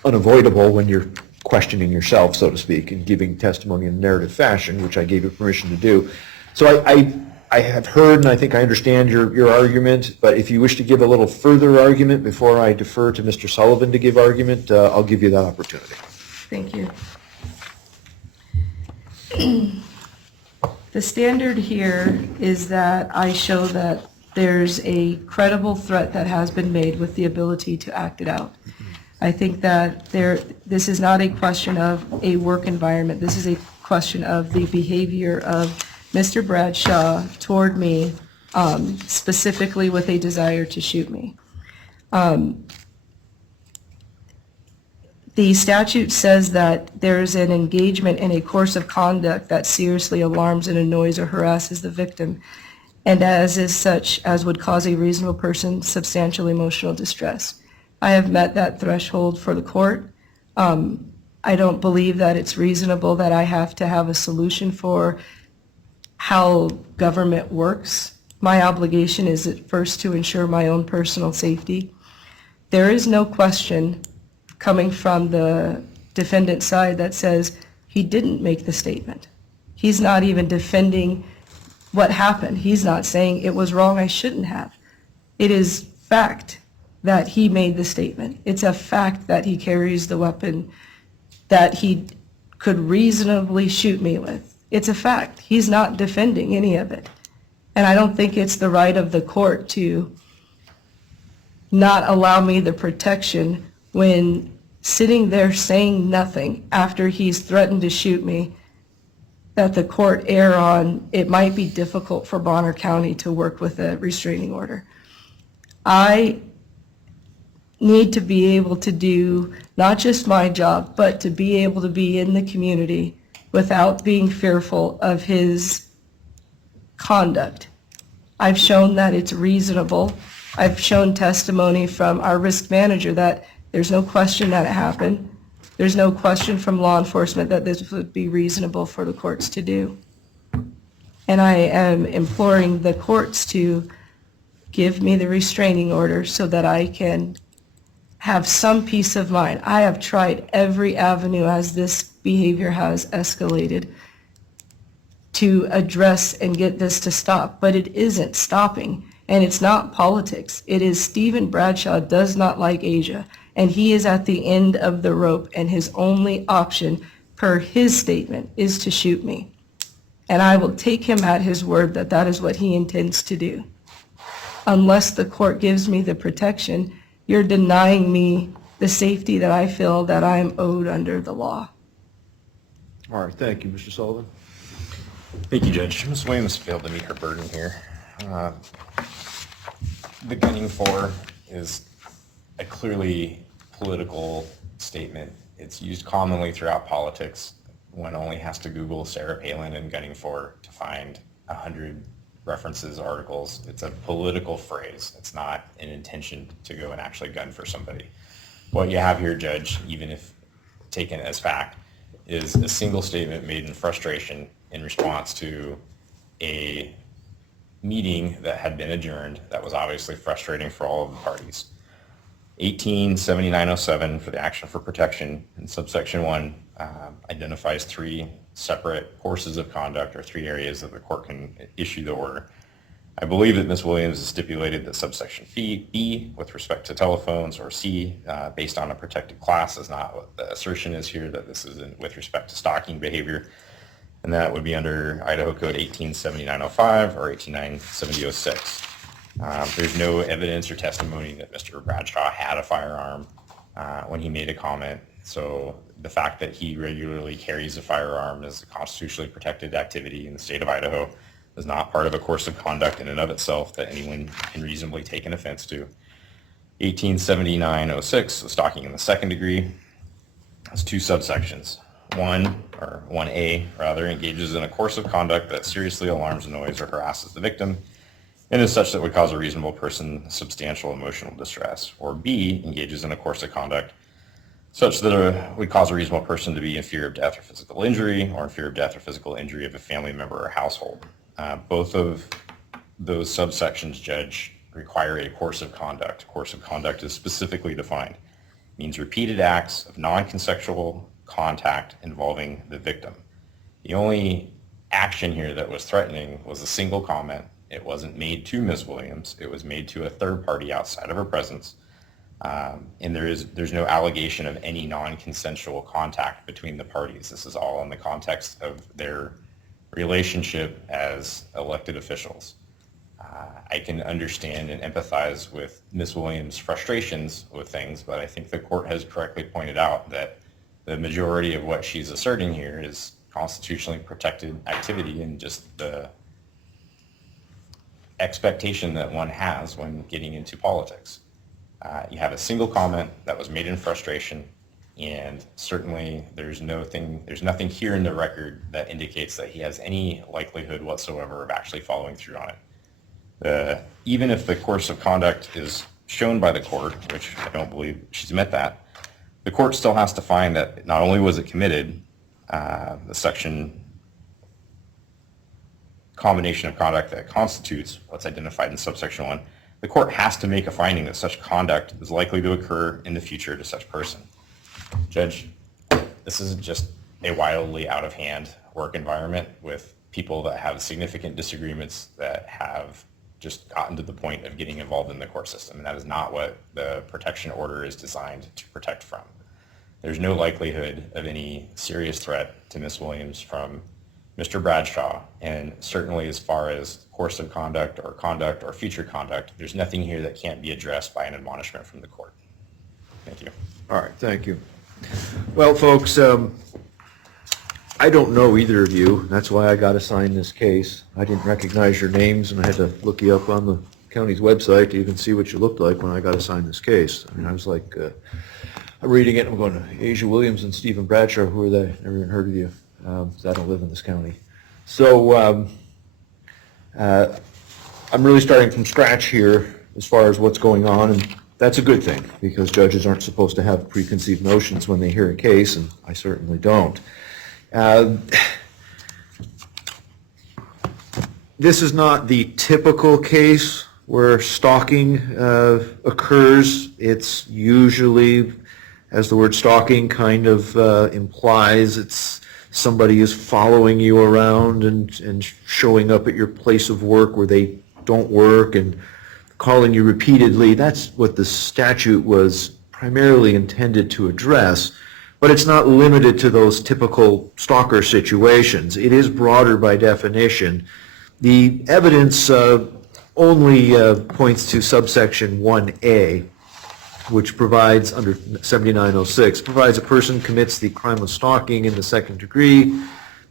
unavoidable when you're questioning yourself, so to speak, and giving testimony in a narrative fashion, which I gave you permission to do. So I have heard and I think I understand your argument, but if you wish to give a little further argument before I defer to Mr. Sullivan to give argument, I'll give you that opportunity. Thank you. The standard here is that I show that there's a credible threat that has been made with the ability to act it out. I think that this is not a question of a work environment. This is a question of the behavior of Mr. Bradshaw toward me, specifically with a desire to shoot me. The statute says that there is an engagement in a course of conduct that seriously alarms and annoys or harasses the victim, and as is such as would cause a reasonable person substantial emotional distress. I have met that threshold for the court. I don't believe that it's reasonable that I have to have a solution for how government works. My obligation is at first to ensure my own personal safety. There is no question coming from the defendant's side that says he didn't make the statement. He's not even defending what happened. He's not saying it was wrong, I shouldn't have. It is fact that he made the statement. It's a fact that he carries the weapon that he could reasonably shoot me with. It's a fact. He's not defending any of it. And I don't think it's the right of the court to not allow me the protection when sitting there saying nothing after he's threatened to shoot me, that the court err on it might be difficult for Bonner County to work with a restraining order. I need to be able to do not just my job, but to be able to be in the community without being fearful of his conduct. I've shown that it's reasonable. I've shown testimony from our risk manager that there's no question that it happened. There's no question from law enforcement that this would be reasonable for the courts to do. And I am imploring the courts to give me the restraining order so that I can have some peace of mind. I have tried every avenue as this behavior has escalated to address and get this to stop, but it isn't stopping. And it's not politics. It is Stephen Bradshaw does not like Asia, and he is at the end of the rope, and his only option, per his statement, is to shoot me. And I will take him at his word that that is what he intends to do. Unless the court gives me the protection, you're denying me the safety that I feel that I am owed under the law. All right, thank you, Mr. Sullivan. Thank you, Judge. Ms. Williams failed to meet her burden here. The gunning for is a clearly political statement. It's used commonly throughout politics. One only has to Google Sarah Palin and gunning for to find 100 references, articles. It's a political phrase. It's not an intention to go and actually gun for somebody. What you have here, Judge, even if taken as fact, is a single statement made in frustration in response to a meeting that had been adjourned that was obviously frustrating for all of the parties. 187907 for the action for protection in subsection 1 identifies 3 separate courses of conduct or 3 areas that the court can issue the order. I believe that Ms. Williams has stipulated that subsection B with respect to telephones, or C based on a protected class is not what the assertion is here, that this is with respect to stalking behavior, and that would be under Idaho Code 187905 or 187006. There's no evidence or testimony that Mr. Bradshaw had a firearm when he made a comment. So the fact that he regularly carries a firearm is a constitutionally protected activity in the state of Idaho is not part of a course of conduct in and of itself that anyone can reasonably take an offense to. 187906, the stalking in the second degree, has 2 subsections. 1A rather, engages in a course of conduct that seriously alarms, annoys, or harasses the victim, and is such that would cause a reasonable person substantial emotional distress. Or B, engages in a course of conduct such that it would cause a reasonable person to be in fear of death or physical injury, or in fear of death or physical injury of a family member or household. Both of those subsections, Judge, require a course of conduct. A course of conduct is specifically defined. It means repeated acts of non-consensual contact involving the victim. The only action here that was threatening was a single comment. It wasn't made to Ms. Williams. It was made to a third party outside of her presence. And there's no allegation of any non-consensual contact between the parties. This is all in the context of their relationship as elected officials. I can understand and empathize with Ms. Williams' frustrations with things, but I think the court has correctly pointed out that the majority of what she's asserting here is constitutionally protected activity and just the expectation that one has when getting into politics. You have a single comment that was made in frustration, and certainly there's nothing here in the record that indicates that he has any likelihood whatsoever of actually following through on it. Even if the course of conduct is shown by the court, which I don't believe she's met that, the court still has to find that not only was it committed, the section combination of conduct that constitutes what's identified in subsection 1, the court has to make a finding that such conduct is likely to occur in the future to such person. Judge, this isn't just a wildly out of hand work environment with people that have significant disagreements that have just gotten to the point of getting involved in the court system, and that is not what the protection order is designed to protect from. There's no likelihood of any serious threat to Ms. Williams from Mr. Bradshaw, and certainly as far as course of conduct or future conduct, there's nothing here that can't be addressed by an admonishment from the court. Thank you. All right, thank you. Well, folks, I don't know either of you. That's why I got assigned this case. I didn't recognize your names, and I had to look you up on the county's website to even see what you looked like when I got assigned this case. I mean, I was like, I'm reading it, and I'm going, Asia Williams and Stephen Bradshaw, who are they? Never even heard of you. 'Cause I don't live in this county. So I'm really starting from scratch here as far as what's going on, and that's a good thing, because judges aren't supposed to have preconceived notions when they hear a case, and I certainly don't. This is not the typical case where stalking occurs. It's usually, as the word stalking kind of implies, it's somebody is following you around and showing up at your place of work where they don't work and calling you repeatedly. That's what the statute was primarily intended to address, but it's not limited to those typical stalker situations. It is broader by definition. The evidence only points to subsection 1A, which provides, under 7906, provides a person commits the crime of stalking in the second degree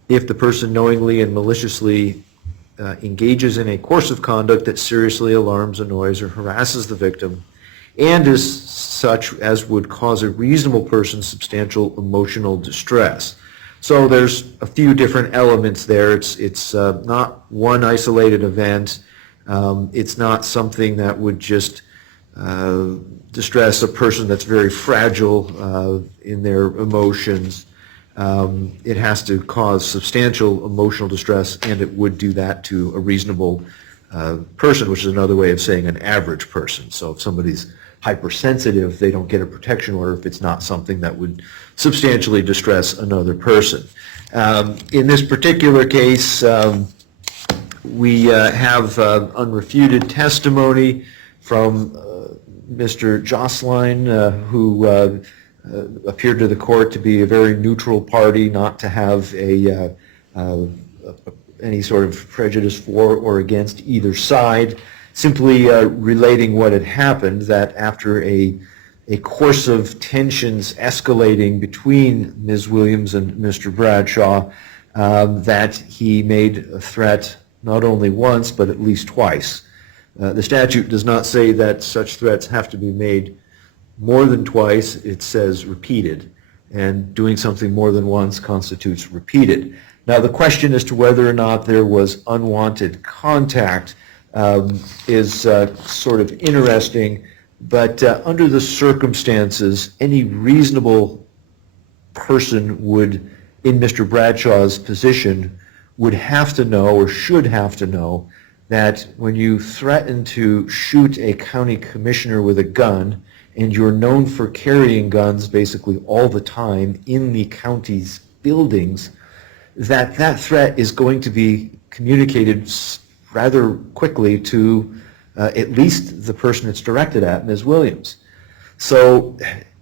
if the person knowingly and maliciously engages in a course of conduct that seriously alarms, annoys, or harasses the victim, and is such as would cause a reasonable person substantial emotional distress. So there's a few different elements there. It's not one isolated event. It's not something that would just distress a person that's very fragile in their emotions. It has to cause substantial emotional distress, and it would do that to a reasonable person, which is another way of saying an average person. So if somebody's hypersensitive, they don't get a protection order if it's not something that would substantially distress another person. In this particular case, we have unrefuted testimony from Mr. Jocelyn, who appeared to the court to be a very neutral party, not to have any sort of prejudice for or against either side, simply relating what had happened, that after a course of tensions escalating between Ms. Williams and Mr. Bradshaw, that he made a threat not only once, but at least twice. The statute does not say that such threats have to be made more than twice. It says repeated, and doing something more than once constitutes repeated. Now, the question as to whether or not there was unwanted contact is sort of interesting, but under the circumstances, any reasonable person would, in Mr. Bradshaw's position, would have to know or should have to know that when you threaten to shoot a county commissioner with a gun, and you're known for carrying guns basically all the time in the county's buildings, that that threat is going to be communicated rather quickly to at least the person it's directed at, Ms. Williams. So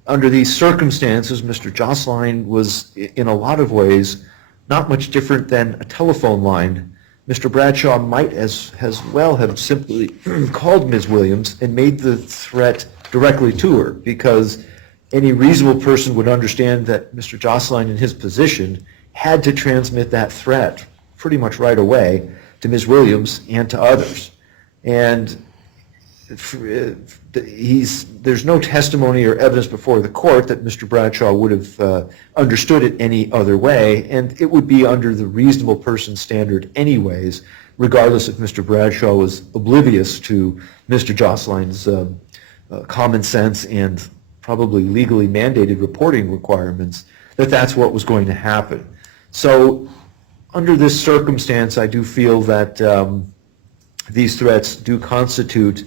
under these circumstances, Mr. Jocelyn was in a lot of ways not much different than a telephone line. Mr. Bradshaw might as well have simply called Ms. Williams and made the threat directly to her, because any reasonable person would understand that Mr. Jocelyn, in his position, had to transmit that threat pretty much right away to Ms. Williams and to others. And there's no testimony or evidence before the court that Mr. Bradshaw would have understood it any other way, and it would be under the reasonable person standard anyways, regardless if Mr. Bradshaw was oblivious to Mr. Jocelyn's common sense and probably legally mandated reporting requirements, that's what was going to happen. So under this circumstance, I do feel that these threats do constitute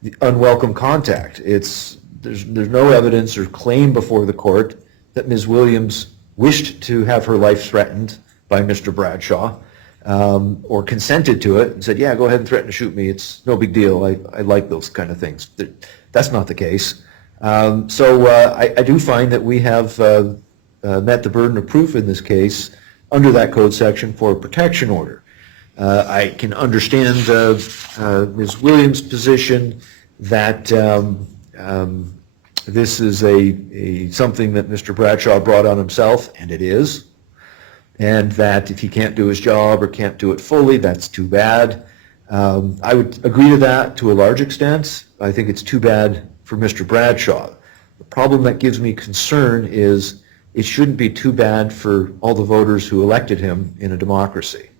the unwelcome contact. There's no evidence or claim before the court that Ms. Williams wished to have her life threatened by Mr. Bradshaw, or consented to it and said, yeah, go ahead and threaten to shoot me. It's no big deal. I like those kind of things. That's not the case. So I do find that we have met the burden of proof in this case under that code section for a protection order. I can understand Ms. Williams' position that this is something that Mr. Bradshaw brought on himself, and it is, and that if he can't do his job or can't do it fully, that's too bad. I would agree to that to a large extent. I think it's too bad for Mr. Bradshaw. The problem that gives me concern is it shouldn't be too bad for all the voters who elected him in a democracy.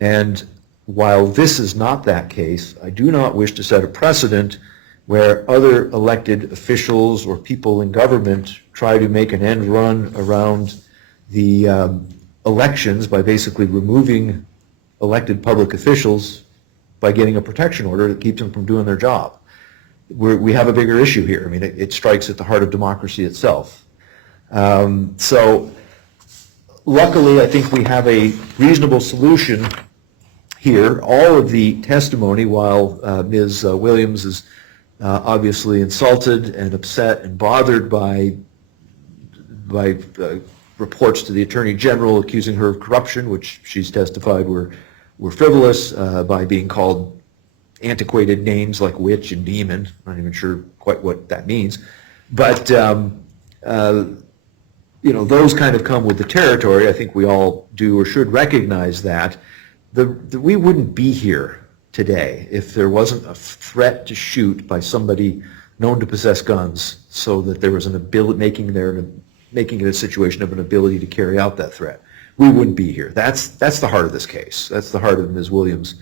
And while this is not that case, I do not wish to set a precedent where other elected officials or people in government try to make an end run around the elections by basically removing elected public officials by getting a protection order that keeps them from doing their job. We have a bigger issue here. I mean, it strikes at the heart of democracy itself. So luckily, I think we have a reasonable solution here. All of the testimony, while Ms. Williams is obviously insulted and upset and bothered by reports to the Attorney General accusing her of corruption, which she's testified were frivolous, by being called antiquated names like witch and demon. I'm not even sure quite what that means. But, you know, those kind of come with the territory. I think we all do or should recognize that. We wouldn't be here today if there wasn't a threat to shoot by somebody known to possess guns, so that there was an ability, making it a situation of an ability to carry out that threat. We wouldn't be here. That's the heart of this case. That's the heart of Ms. Williams'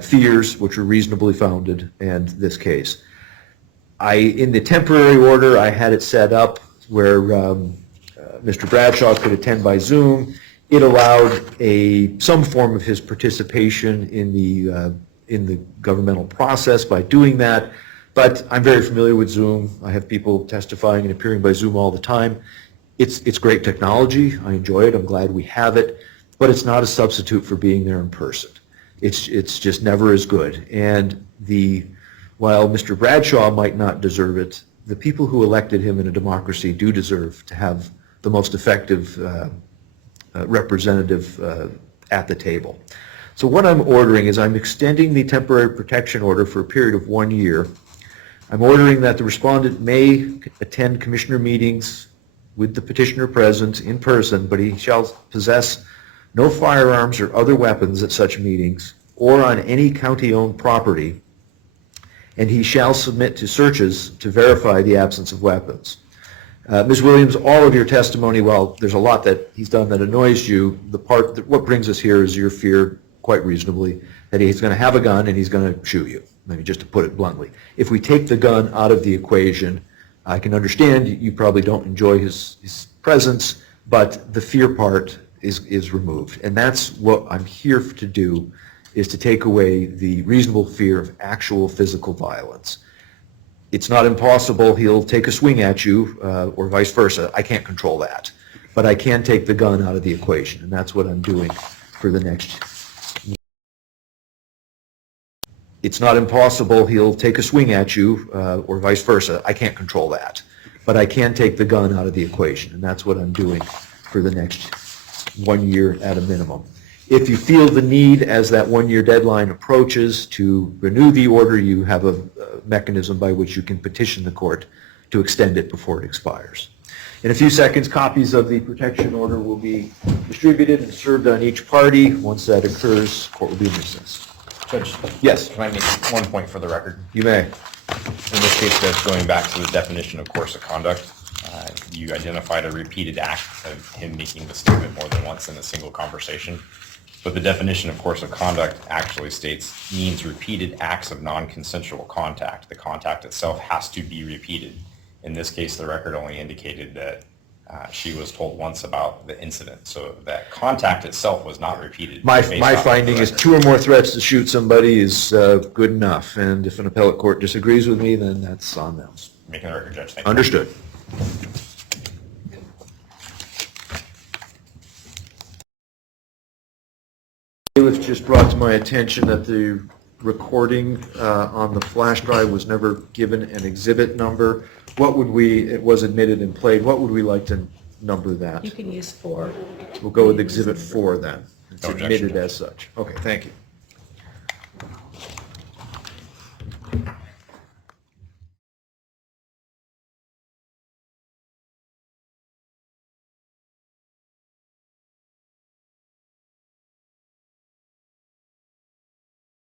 fears, which are reasonably founded, and this case. In the temporary order, I had it set up where Mr. Bradshaw could attend by Zoom. It allowed some form of his participation in the governmental process by doing that. But I'm very familiar with Zoom. I have people testifying and appearing by Zoom all the time. It's great technology. I enjoy it. I'm glad we have it. But it's not a substitute for being there in person. It's just never as good. And while Mr. Bradshaw might not deserve it, the people who elected him in a democracy do deserve to have the most effective representative at the table. So what I'm ordering is I'm extending the temporary protection order for a period of 1 year. I'm ordering that the respondent may attend commissioner meetings with the petitioner present in person, but he shall possess no firearms or other weapons at such meetings or on any county-owned property, and he shall submit to searches to verify the absence of weapons. Ms. Williams, all of your testimony, while there's a lot that he's done that annoys you, what brings us here is your fear, quite reasonably, that he's going to have a gun and he's going to shoot you. Maybe just to put it bluntly. If we take the gun out of the equation, I can understand you probably don't enjoy his presence, but the fear part is removed. And that's what I'm here to do, is to take away the reasonable fear of actual physical violence. It's not impossible he'll take a swing at you, or vice versa. I can't control that. But I can take the gun out of the equation, and that's what I'm doing for the next. It's not impossible he'll take a swing at you, or vice versa. I can't control that. But I can take the gun out of the equation, and that's what I'm doing for the next 1 year at a minimum. If you feel the need, as that 1 year deadline approaches, to renew the order, you have a mechanism by which you can petition the court to extend it before it expires. In a few seconds, copies of the protection order will be distributed and served on each party. Once that occurs, court will be in recess. Judge, Yes, can I make one point for the record? you may. In this case, Judge, going back to the definition of course of conduct, you identified a repeated act of him making the statement more than once in a single conversation. But the definition of course of conduct actually means repeated acts of non-consensual contact. The contact itself has to be repeated. In this case, the record only indicated that she was told once about the incident, so that contact itself was not repeated. My finding is 2 or more threats to shoot somebody is good enough, and if an appellate court disagrees with me, then that's on them. Making the record, Judge. Thank you. Understood. Bailiff just brought to my attention that the recording on the flash drive was never given an exhibit number. It was admitted and played. What would we like to number that? You can use 4. We'll go with exhibit 4 then. It's No objection, admitted as such. Okay, thank you.